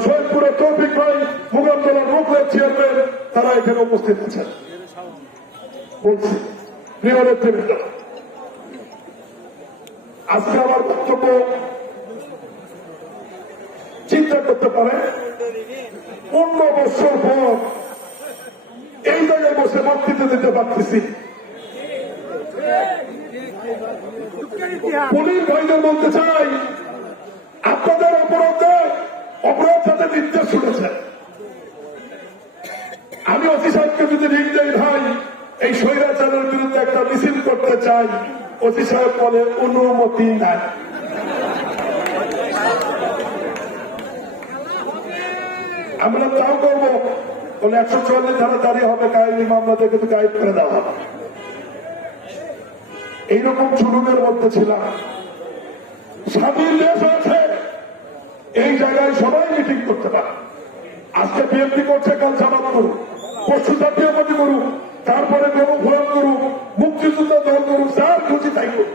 সৈয়দপুরের তৌফিক ভাই, মোকামতলার রোকলের চেয়ারম্যান, তারা এখানে উপস্থিত আছেন। বলছি প্রিয় নেতৃবৃন্দ, আজকে আমার বক্তব্য চিন্তা করতে পারে 15 বছর পর এই জায়গায় বসে বক্তৃতা দিতে পারতেছি। পুলিশ ভাইদের বলতে চাই, আপনাদের অপরাধ সাথে নির্দেশ শুনেছেন। আমি ওসি সাহেবকে যদি রিং দেই, ভাই এই স্বৈরাচারের বিরুদ্ধে একটা মিছিল করতে চাই, ওসি সাহেব বলে অনুমতি নাই। আমরা তাও করবো বলে 144 ধারা জারি হবে, কায়েমি মামলা থেকে তো গায়েব করে দেওয়া হবে। এইরকম জুলুমের মধ্যে ছিলাম। স্বাধীন দেশ আছে, এই জায়গায় সবাই মিটিং করতে পারে। আজকে বিএনপি করছে, কাল জামাত করুক, পশু জাতীয়বাদী করুক, তারপরে গণফোরাম করুক, মুক্তিযুদ্ধ দল করুক, যার খুশি তাই করুক,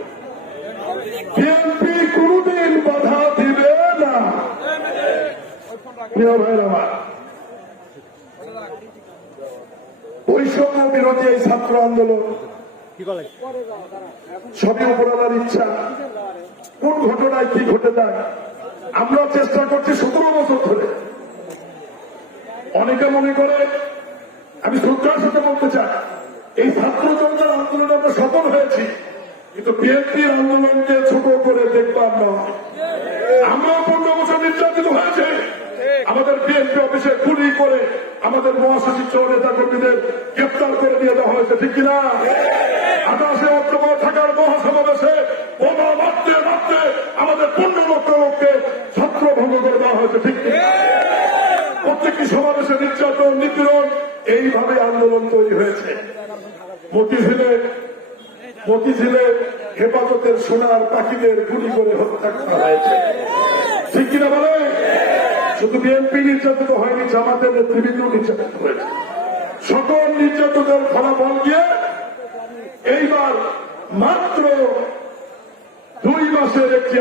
বিএনপি কোনদিন বাধা দিবে না। প্রিয় ভাইয়ের আমার, বৈষম্য বিরোধী এই ছাত্র আন্দোলন সবই উপরালার ইচ্ছা। কোন ঘটনায় কি ঘটে যায় আমরা চেষ্টা করছি 17 বছর ধরে। অনেকে মনে করে, আমি শ্রদ্ধার সাথে বলতে চাই, এই ছাত্র জনতার আন্দোলনে আমরা সফল হয়েছি, কিন্তু বিএনপির আন্দোলনকে ছোট করে দেখবার নয়। আমরা 15 বছর নির্যাতিত হয়েছে। আমাদের বিএনপি অফিসে গুলি করে আমাদের মহাসচিব সহ নেতা কর্মীদের গ্রেপ্তার করে নিয়ে দেওয়া হয়েছে, ঠিক কিনা? 28 অক্টোবর ঢাকার মহাসমাবেশে বোমা মারতে মারতে আমাদের 15 লক্ষ লোককে ছত্রভঙ্গ করে দেওয়া হয়েছে, ঠিক কিনা? প্রত্যেকটি সমাবেশে নির্যাতন, নিপীড়ন, এইভাবে আন্দোলন তৈরি হয়েছে। মতিঝিলে হেফাজতের সোনার পাখিদের গুলি করে হত্যা করা হয়েছে, ঠিক কিনা বলে? শুধু বিএনপি নির্যাতিত হয়নি, জামাতের নেতৃবৃন্দ নির্যাতিত হয়েছে। সকল নির্যাতনের ফলাফল গিয়ে এইবার মাত্র 2 মাসের একটি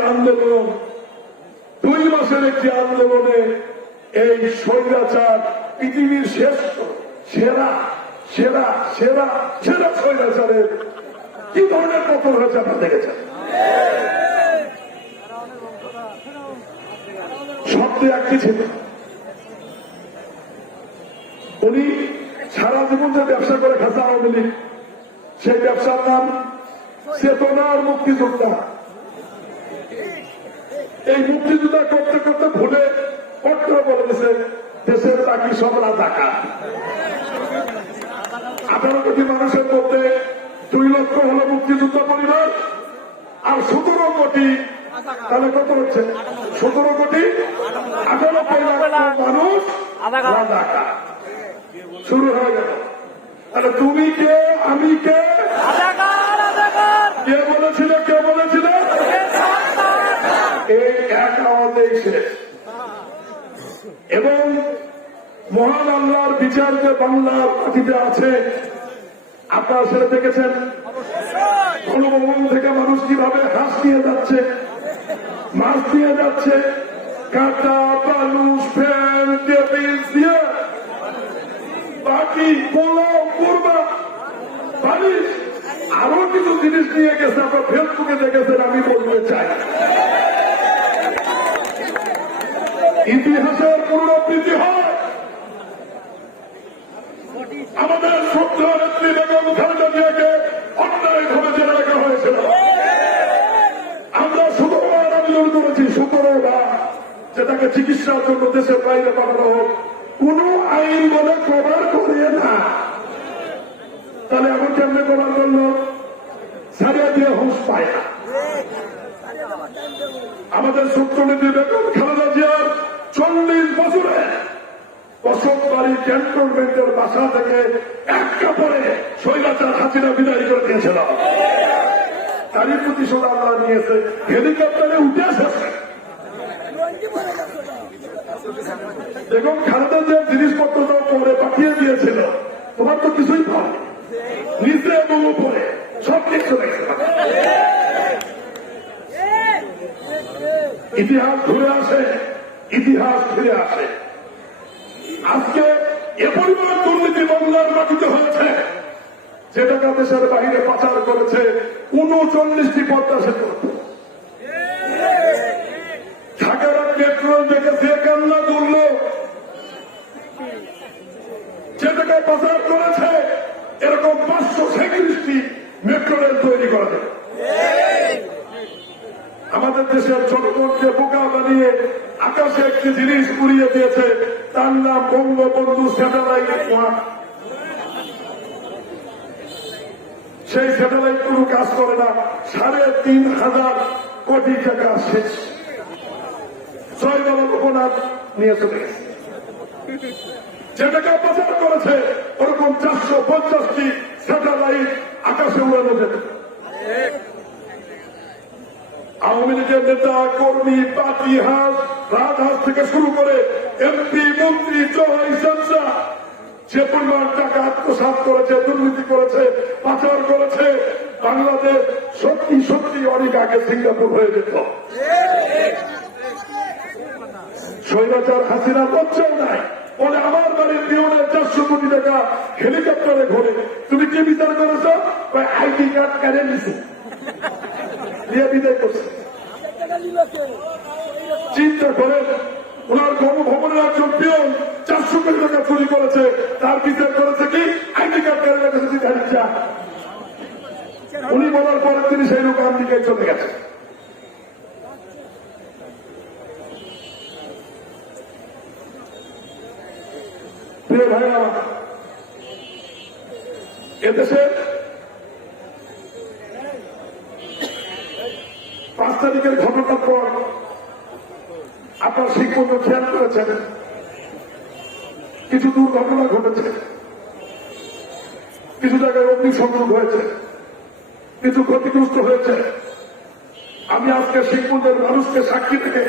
আন্দোলনে এই স্বৈরাচার পৃথিবীর সেরা স্বৈরাচারের কি ধরনের পতন হয়েছে আপনারা দেখেছেন। শব্দ একটি ছিল, উনি সারা জীবন যে ব্যবসা করে খাসা আওয়ামী লীগ, সেই ব্যবসার নাম চেতনার মুক্তিযোদ্ধা। এই মুক্তিযোদ্ধা করতে করতে ভুলে পত্র বলে দিয়েছে দেশের বাকি সব রাজাকার। 18 কোটি মানুষের মধ্যে 2 লক্ষ হলো মুক্তিযুদ্ধ পরিবার, আর 17 কোটি, তাহলে কত হচ্ছে? 17 কোটি 98 লাখ মানুষ রাজাকার। শুরু হয়ে গেল। তাহলে তুমি কে, আমি কে? কে বলেছিল? এই এক আওয়াজেই শেষ। এবং মহান আল্লাহর বিচার যে বাংলার মাটিতে আছে, আপনারা সেটা দেখেছেন। গণভবন থেকে মানুষ কিভাবে হাঁস নিয়ে যাচ্ছে, মাছ নিয়ে যাচ্ছে, কাঁটা, বালুস, ফ্যান, টেবিল দিয়ে, বাকি পোলাও, কুরমা, বালিশ, আরো কিছু জিনিস নিয়ে গেছে। আপনার ফেসবুকে দেখেছেন, আমি বলতে চাই ইতিহাসের পুনরাবৃত্তি হয়। আমাদের শ্রদ্ধা নেত্রী বেগম খালেদা জিয়াকে অন্যায়ভাবে জেলে রাখা হয়েছিল। কেমনে করার জন্য সারিয়া দিয়ে হুঁশ পায় না। আমাদের ছাত্রনেত্রী বেগম খালেদা জিয়ার 40 বছরে বসতবাড়ি ক্যান্টনমেন্টের বাসা থেকে এক কাপড়ে স্বৈরাচার হাসিনা বিদায় করে দিয়েছিল। তারই প্রতিশোধ আমরা নিয়েছে, হেলিকপ্টারে উঠে এসেছে। বেগম খালেদা জিয়ার জিনিসপত্র তো পরে পাঠিয়ে দিয়েছিল, তোমার তো কিছুই পাও নিচে এবং উপরে সব কিছু রেখে। ইতিহাস ঘুরে আসে, ইতিহাস ফিরে আসে। আজকে এ পরিমাণ দুর্নীতি বাংলার মাটিতে হয়েছে, যে টাকা দেশের বাহিরে পাচার করেছে 39টি পদ্মা সেতু। ঢাকার পেট্রোল দেখেছে কান্না তুলল, যে টাকা পাচার করেছে এরকম 537টি মেট্রো রেল তৈরি করা যাবে। আমাদের দেশের জনগণকে বোকা বানিয়ে আকাশে একটি জিনিস উড়িয়ে দিয়েছে, তার নাম বঙ্গবন্ধু স্যাটেলাইট 1। সেই স্যাটেলাইট কোনো কাজ করে না, 3,500 কোটি টাকা শেষ। জয়বাবা লোকনাথ নিয়ে চলে গেছে। যে টাকা পাচার করেছে ওরকম 450টি স্যাটেলাইট আকাশে উড়ানো যেত। আওয়ামী লীগের নেতা কর্মী পাতিহাস রাজহাঁস থেকে শুরু করে এমপি মন্ত্রী জয় সঞ্চা যে পরিমাণ টাকা আত্মসাৎ করেছে, দুর্নীতি করেছে, পাচার করেছে, বাংলাদেশ সত্যি সত্যি অনেক আগে সিঙ্গাপুর হয়ে যেত। স্বৈরাচার হাসিনা বলছেও নাই, বলে আমার বাড়ির পিওনের 400 কোটি টাকা হেলিকপ্টারে ঘোরে। তুমি কি বিচার করেছ? আইডি কার্ড কেড়ে নিছে, দিয়ে বিদায় করছে। চিন্তা করেন, ওনার গণভবনের একজন পিয়ন 400 কোটি টাকা চুরি করেছে, তার বিচার করেছে কি? আইডি কার্ড কেড়ে রেখেছে। উনি বলার পরে তিনি সেই লোক আমেরিকায় চলে গেছে। প্রিয় ভাইরা, এদেশে 5 তারিখের ঘটনার পর আপনার শিক্ষক খেয়াল করেছেন কিছু দুর্ঘটনা ঘটেছে, কিছু জায়গায় অগ্নিসংযোগ হয়েছে, কিছু ক্ষতিগ্রস্ত হয়েছে। আমি আজকে শিক্ষকদের মানুষকে সাক্ষী থেকে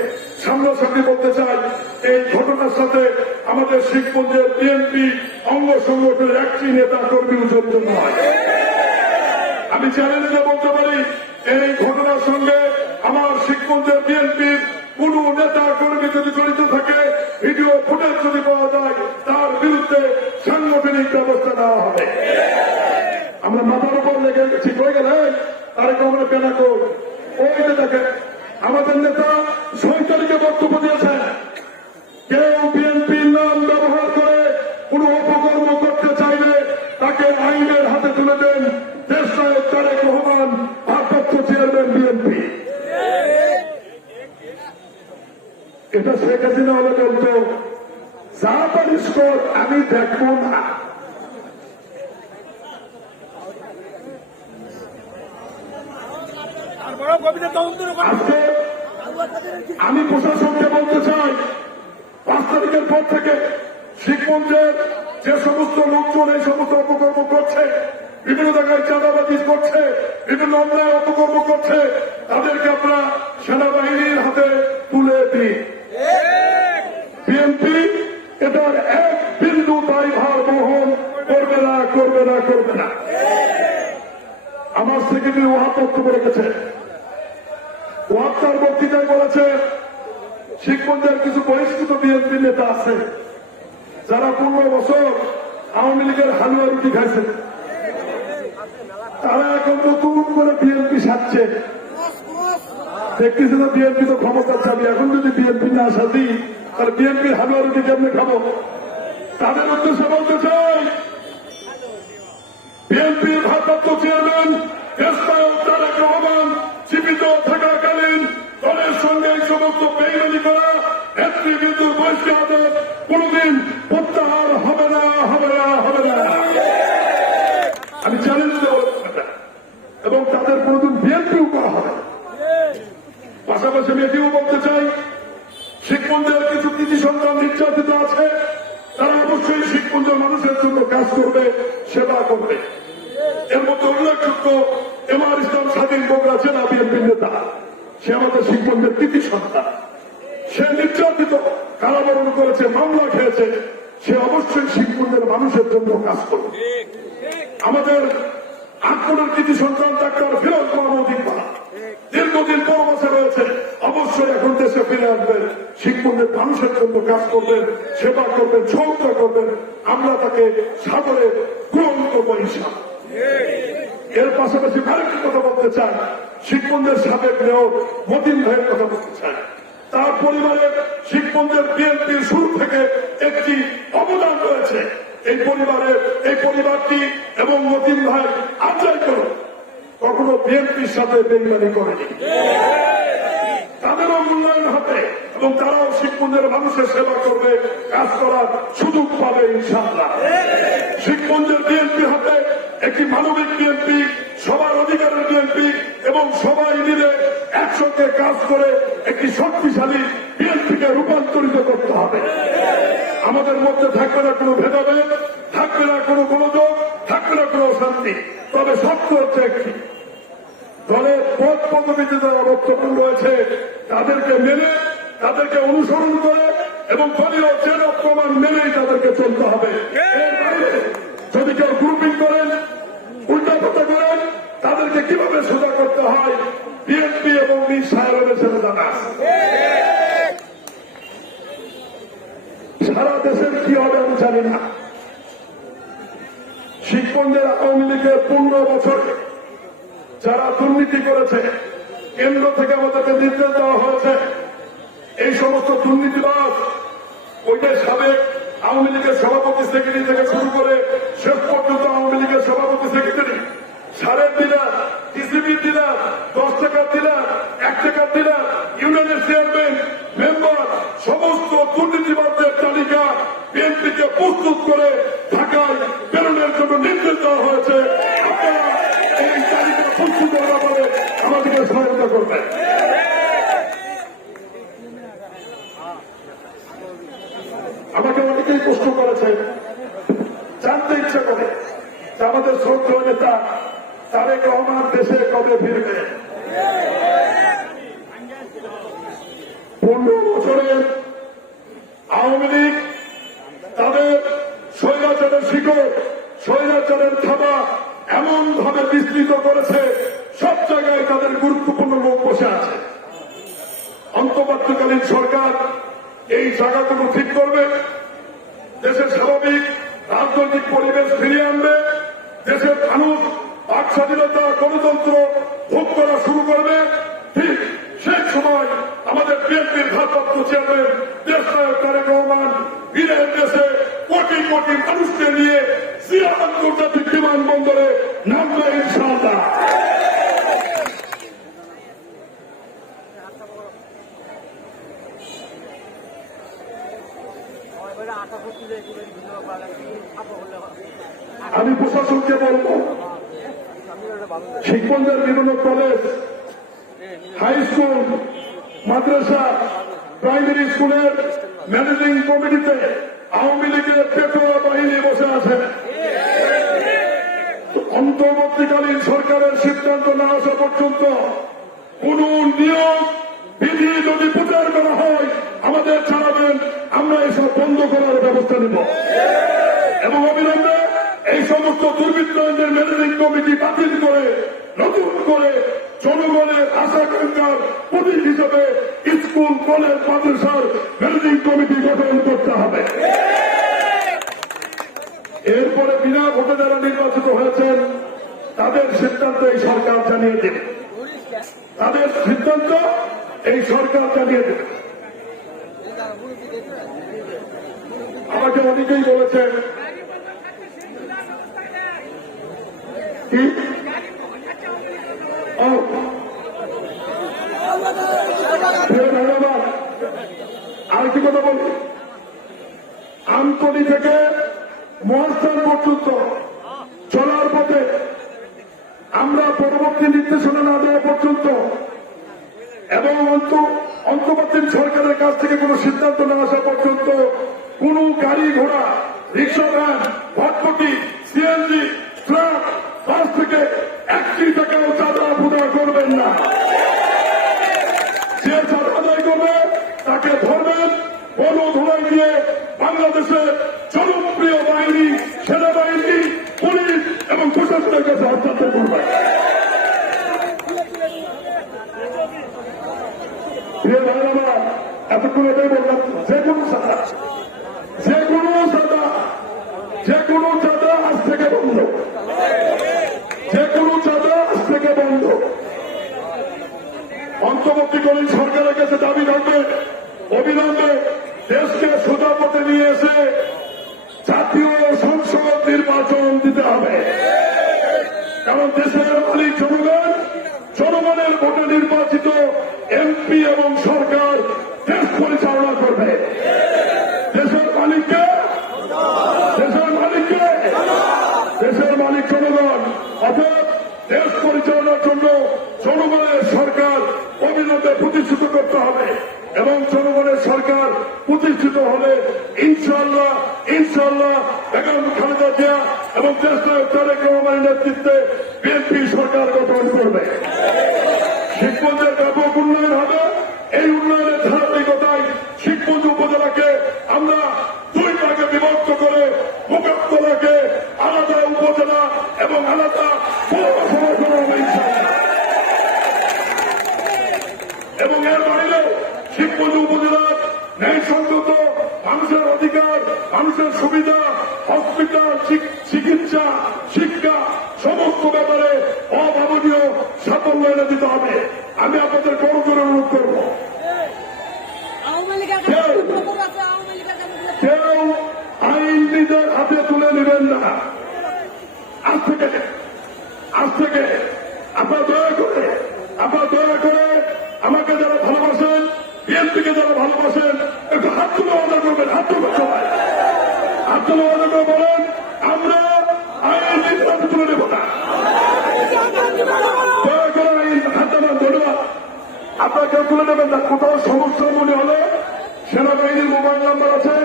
সামনাসামনি বলতে চাই, এই ঘটনার সাথে আমাদের শিক্ষকদের বিএনপি অঙ্গ সংগঠনের একটি নেতা কর্মী জড়িত নয়। আমি চ্যালেঞ্জে বলতে পারি, এই ঘটনার সঙ্গে আমার শিক্ষকদের বিএনপির কোন নেতা কর্মী যদি জড়িত থাকে, ভিডিও ফুটেজ যদি পাওয়া যায়, তার বিরুদ্ধে সাংগঠনিক ব্যবস্থা নেওয়া হবে। আমরা মাথার উপর লেগে গেছি, হয়ে গেলেন তারেক রহমানের পেনা কর। ওই নেতাকে আমাদের নেতা 6 তারিখে বক্তব্য দিয়েছেন, কেউ বিএনপির নাম ব্যবহার করে কোন অপকর্ম করতে চাইলে তাকে আইনের হাতে তুলে দেন। দেশ নায়ক তারেক রহমান, ভারপ্রাপ্ত চেয়ারম্যান বিএনপি। এটা শেখ হাসিনা হলে বলতো, যা পারিস কর, আমি দেখবো না। আজকে আমি প্রশাসনকে বলতে চাই, 5 তারিখের পর থেকে শিখমঞ্চের যে সমস্ত লোকজন এই সমস্ত অপকর্ম করছে, বিভিন্ন জায়গায় চাঁদাবাজি করছে, বিভিন্ন অন্যায় অপকর্ম করছে, তাদেরকে আমরা সেনাবাহিনীর হাতে তুলে দিই। বিএনপি এটার 1 বিন্দু দায়ভার বহন করবে না, করবে না, করবে না। আমার সেক্রেটারি ওয়াহাব বক্তব্য রেখেছে, ওয়াহাব তার বক্তৃতায় বলেছে, শিখমঞ্চের কিছু বহিষ্কৃত বিএনপি নেতা আছে যারা 15 বছর আওয়ামী লীগের হালুয়া রুটি খাইছে, তারা এখন নতুন করে বিএনপি সাজছে। দেখতেছে না বিএনপি তো ক্ষমতার চাবি, এখন যদি বিএনপি না সাজি তাহলে বিএনপির হালুয়া রুটি কেমনে খাবো? তাদের উদ্দেশ্যে বলতে চাই, বিএনপির ভারপ্রাপ্ত চেয়ারম্যান দেশ নায়ক তারেক রহমান জীবিত থাকাকালীন দলের সঙ্গে এই সমস্ত বেইমানি করা নেতৃবৃন্দর বহিষ্কার কোনদিন প্রত্যাহার হবে না, হবে না, হবে না। আমি চ্যালেঞ্জ দেব এবং তাদের কোনদিন বিএনপিও করা হবে না। পাশাপাশি আমি এটিও বলতে চাই, শিখপুঞ্জের কিছু কৃতি সন্তান নির্যাতিত আছে, তারা অবশ্যই শিখপুঞ্জের মানুষের জন্য কাজ করবে, সেবা করবে। এর মধ্যে উল্লেখযোগ্য এমআর ইসলাম স্বাধীন বগুড়া জেলা বিএনপির নেতা, সে আমাদের শিখপুঞ্জের কৃতি সন্তান, সে নির্যাতিত, কারাবরণ করেছে, মামলা খেয়েছে, সে অবশ্যই শিখপুঞ্জের মানুষের জন্য কাজ করবে। আমাদের আটকলের কৃতি সন্তান ডাক্তার ফিরোজ মাহমুদ ইকবাল দীর্ঘদিন পরবাসে রয়েছে, অবশ্যই এখন দেশে ফিরে আসবেন, শিখপুঞ্জের মানুষের জন্য কাজ করবেন, সেবা করবেন, সহযোগিতা করবেন। আমরা তাকে সাদরে গ্রহণ করবো ইনশাআল্লাহ। এর পাশাপাশি আরেকটি কথা বলতে চাই, শিখপুঞ্জের সাবেক মেয়র মতিন ভাইয়ের কথা বলতে চাই। তার পরিবারের শিখপুঞ্জের বিএনপির শুরু থেকে একটি অবদান রয়েছে। এই পরিবারটি এবং মতিন ভাই আদায় করে কখনো বিএনপির সাথে বেইমানি করেনি, তাদেরও মূল্যায়ন হবে এবং তারাও শিখপুঞ্জের মানুষের সেবা করবে, কাজ করার সুযোগ পাবে ইনশাআল্লাহ। শিখপুঞ্জের বিএনপি হাতে একটি মানবিক বিএনপি, সবার অধিকারের বিএনপি এবং সবাই মিলে একসঙ্গে কাজ করে একটি শক্তিশালী বিএনপিকে রূপান্তরিত করতে হবে। আমাদের মধ্যে থাকবে না কোনো ভেদাভেদ, থাকবে না কোনো গোলযোগ, থাকবে না কোনো অশান্তি। তবে সত্য হচ্ছে একটি, দলের পদ পদবীতে যারা বর্তমান রয়েছে তাদেরকে মেনে, তাদেরকে অনুসরণ করে এবং দলীয় জেন প্রমাণ মেনেই তাদেরকে চলতে হবে। এর বাইরে যদি কেউ গ্রুপিং করেন, উল্টাপাল্টা করেন, তাদেরকে কিভাবে সোজা করতে হয় বিএনপি এবং মীর সাহেবের সাথে জানা আছে। সারা দেশের কি হবে আমি জানি না। শিখপুঞ্জের আওয়ামী লীগের 15 বছরে যারা দুর্নীতি করেছে, কেন্দ্র থেকে আমাদেরকে নির্দেশ দেওয়া হয়েছে, এই সমস্ত দুর্নীতিবাজ, ওইটাই সাবেক আওয়ামী লীগের সভাপতি সেক্রেটারি থেকে শুরু করে শেষ পর্যন্ত আওয়ামী লীগের সভাপতি সেক্রেটারি, সারের ডিলার, টিসিবি ডিলার, 10 টাকার ডিলার, 1 টাকার ডিলার, ইউনিয়নের চেয়ারম্যান, মেম্বার, সমস্ত দুর্নীতিবাদদের তালিকা বিএনপিকে প্রস্তুত করে ঢাকায় প্রেরণের জন্য নির্দেশ দেওয়া হয়েছে। আপনারা এই তালিকা প্রস্তুত করার ব্যাপারে আমাদেরকে সহায়তা করবেন। আমাকে অনেকেই প্রশ্ন করেছে, জানতে ইচ্ছা করে যে আমাদের শ্রদ্ধেয় নেতা তারেক রহমান দেশে কবে ফিরবে। 15 বছরের আওয়ামী লীগ তাদের স্বৈরাচারের শিকড়, স্বৈরাচারের থাবা এমন ভাবে বিস্তৃত করেছে, সব জায়গায় তাদের গুরুত্বপূর্ণ লোক বসে আছে। অন্তর্বর্তীকালীন সরকার এই জায়গাগুলো ঠিক করবে, দেশের স্বাভাবিক রাজনৈতিক পরিবেশ ফিরিয়ে আনবে, দেশের মানুষ বাক স্বাধীনতা, গণতন্ত্র ভোগ করা শুরু করবে। ঠিক সেই সময় আমাদের বিএনপির ভারপ্রাপ্ত চেয়ারম্যান দেশনায়ক তারেক রহমান বিদেশ দেশে কোটি কোটি মানুষকে নিয়ে সিয়া আন্তর্জাতিক বিমানবন্দরে নামবে ইনশাআল্লাহ। আমি প্রশাসনকে বলব, শিক্ষকদের বিভিন্ন কলেজ, হাই স্কুল, মাদ্রাসা, প্রাইমারি স্কুলের ম্যানেজিং কমিটিতে আওয়ামী লীগের পেটোয়া বাহিনী বসে আছে। অন্তর্বর্তীকালীন সরকারের সিদ্ধান্ত না আসা পর্যন্ত কোন নিয়ম বিধি যদি প্রচার করা হয় আমাদের জানাবেন, আমরা এসব বন্ধ করার ব্যবস্থা নেব এবং অবিলম্বে এই সমস্ত দুর্বৃত্তদের ম্যানেজিং কমিটি বাতিল করে নতুন করে জনগণের আশা আকাঙ্ক্ষার প্রতীক হিসেবে স্কুল, কলেজ, মাদ্রাসার ম্যানেজিং কমিটি গঠন করতে হবে। এরপরে বিনা ভোটে যারা নির্বাচিত হয়েছেন তাদের সিদ্ধান্ত এই সরকার জানিয়ে দেবে, তাদের সিদ্ধান্ত এই সরকার জানিয়ে দেবে। আমাকে অনেকেই বলেছেন কি ধন্যবাদ। আর কি কথা বলি, আমতলী থেকে মহাস্থান পর্যন্ত চলার পথে আমরা পরবর্তী না দেওয়া পর্যন্ত এবং অন্তর্বর্তী সরকারের কাছ থেকে কোনো সিদ্ধান্ত না আসা পর্যন্ত কোনো গাড়ি ঘোড়া, রিক্সা ভ্যান, ভটভটি, সিএনজি, ট্রাক, বাস থেকে একটি টাকাও চাঁদা ফুদা করবেন না। যে চাঁদা আদায় করবে তাকে ধরবেন, বন ধোলাই দিয়ে বাংলাদেশের জনপ্রিয় বাহিনী, সেনাবাহিনী, পুলিশ এবং প্রশাসনের কাছে হস্তান্তর করবে। প্রিয় ভাইরা, এতক্ষণ এটাই বললাম, যে কোনো চাঁদা আজ থেকে বন্ধ, যে কোনো চাঁদা আজ থেকে বন্ধ। অন্তর্বর্তীকালীন সরকারের কাছে দাবি রাখবে অবিলম্বে দেশকে সোজা পথে নিয়ে এসে জাতীয় সংসদ নির্বাচন দিতে হবে। কারণ দেশের মালিক জনগণ, জনগণের ভোটে নির্বাচিত এমপি এবং সরকার দেশ পরিচালনা করবে। দেশের মালিককে দেশের মালিক জনগণ। অর্থাৎ দেশ পরিচালনার জন্য জনগণের সরকার অবিলম্বে প্রতিষ্ঠিত করতে হবে এবং জনগণের সরকার প্রতিষ্ঠিত হলে ইনশাআল্লাহ বেগম খালেদা জিয়া এবং দেশনায়ক তারেক রহমানের নেতৃত্বে বিএনপি সরকার গঠন করবে। শিবগঞ্জের ব্যাপক উন্নয়ন হবে। এই উন্নয়নের ধারাবাহিকতায় শিবগঞ্জ উপজেলাকে আমরা দুই ভাগে বিভক্ত করে মোকামতলাকে আলাদা উপজেলা এবং আলাদা পৌরসভা করা হবে ইনশাআল্লাহ। এবং এর বাইরেও শিবগঞ্জ উপজেলার ন্যায়সঙ্গত মানুষের অধিকার, মানুষের সুবিধা, হসপিটাল, চিকিৎসা, শিক্ষা সমস্ত ব্যাপারে অভাবনীয় সাফল্য এনে দিতে হবে। আমি আপনাদের বড় করে অনুরোধ করব, কেউ আইন নিজের হাতে তুলে নেবেন না। আজ থেকে আপনারা দয়া করে আমাকে যারা ভালোবাসেন, বিএনপিকে যারা ভালোবাসেন, একটু হাত তুলে অর্ডার করবেন। হাত তুলে অর্ডার করে বলেন, আমরা আইন নিজের হাতে তুলে নেব না। দয়া করে আইন হাতে নেন। ধন্যবাদ। আপনারা কেউ তুলে নেবেন না। কোথাও সমস্যা মনে হলে সেনাবাহিনীর মোবাইল নাম্বার আছে,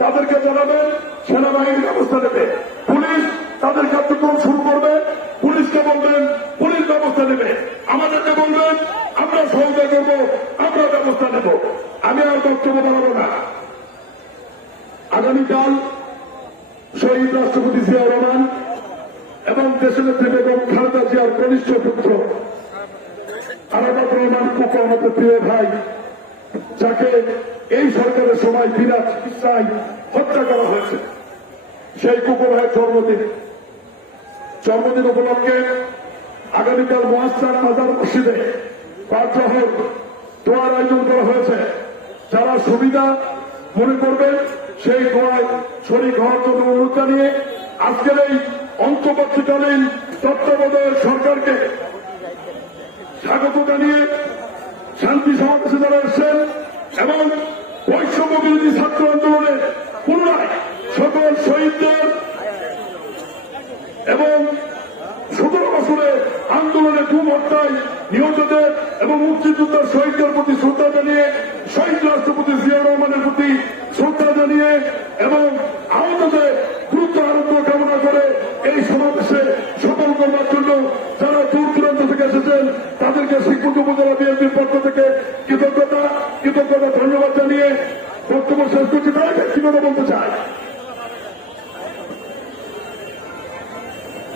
তাদেরকে জানাবেন, সেনাবাহিনী ব্যবস্থা নেবে। পুলিশ তাদের কার্যক্রম শুরু করবে, পুলিশকে বলবেন, পুলিশ ব্যবস্থা নেবে। আমাদেরকে বলবেন, আমরা সহযোগিতা করবো, আমরা ব্যবস্থা নেব। আমি আর বক্তব্য বাড়াবো না। আগামীকাল শহীদ রাষ্ট্রপতি জিয়াউর রহমান এবং দেশনেত্রী বেগম খালেদা জিয়ার কনিষ্ঠ পুত্র আরাফাত রহমান কুকু, আমাদের প্রিয় ভাই, যাকে এই সরকারের সময় বিনা চিকিৎসায় হত্যা করা হয়েছে, সেই কুকু ভাইয়ের জন্মদিন উপলক্ষে আগামীকাল মুআসসাস মাজার মসজিদে পাঁচজহর দোয়ার আয়োজন করা হয়েছে। যারা সুবিধা মনে করবেন সেই দোয়ায় শরীক হওয়ার জন্য অনুরোধ জানিয়ে আজকের এই অন্তর্বর্তীকালীন তত্ত্বাবধায়ক সরকারকে স্বাগত জানিয়ে শান্তি সমাবেশে যারা এসেছেন এবং বৈষম্য বিরোধী ছাত্র আন্দোলনে পুনরায় সকল শহীদদের এবং 17 বছরের আন্দোলনে গুম হত্যায় নিহতদের এবং মুক্তিযোদ্ধার শহীদদের প্রতি শ্রদ্ধা জানিয়ে, শহীদ রাষ্ট্রপতি জিয়াউর রহমানের প্রতি শ্রদ্ধা জানিয়ে এবং আহতদের দ্রুত আরোগ্য কামনা করে এই সমাবেশে সফল করবার জন্য যারা দূর দূরান্ত থেকে এসেছেন তাদেরকে শিবগঞ্জ উপজেলা বিএনপির পক্ষ থেকে কৃতজ্ঞতা ধন্যবাদ জানিয়ে বক্তব্য শেষ করছি। তাই ব্যক্তিগত বলতে চাই,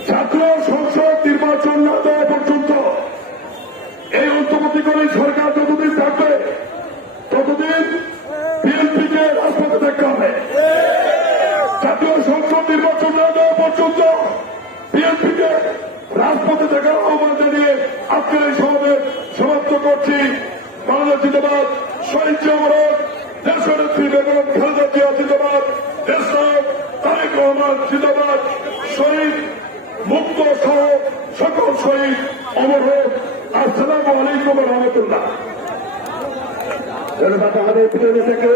ছাত্র সংসদ নির্বাচন না দেওয়া পর্যন্ত এই অন্তর্বর্তীকালীন সরকার যতদিন থাকবে ততদিন বিএনপিকে রাজপথে থাকতে হবে। জাতীয় সংসদ নির্বাচন না দেওয়া পর্যন্ত বিএনপিকে রাজপথে থাকার আহ্বান জানিয়ে আজকের এই সমাবেশ সমাপ্ত করছি। বাংলা জিন্দাবাদ, শহীদ জিয়াউর, দেশনেত্রী বেগম খালেদা জিয়া জিন্দাবাদ, দেশনায়ক তারেক রহমান জিন্দাবাদ, শহীদ মুক্ত সহ সকল শহীদ অমর হোক। আসসালামু আলাইকুম ওয়া রাহমাতুল্লাহ। ধন্যবাদ আমাদের প্রিয় নেতাকে।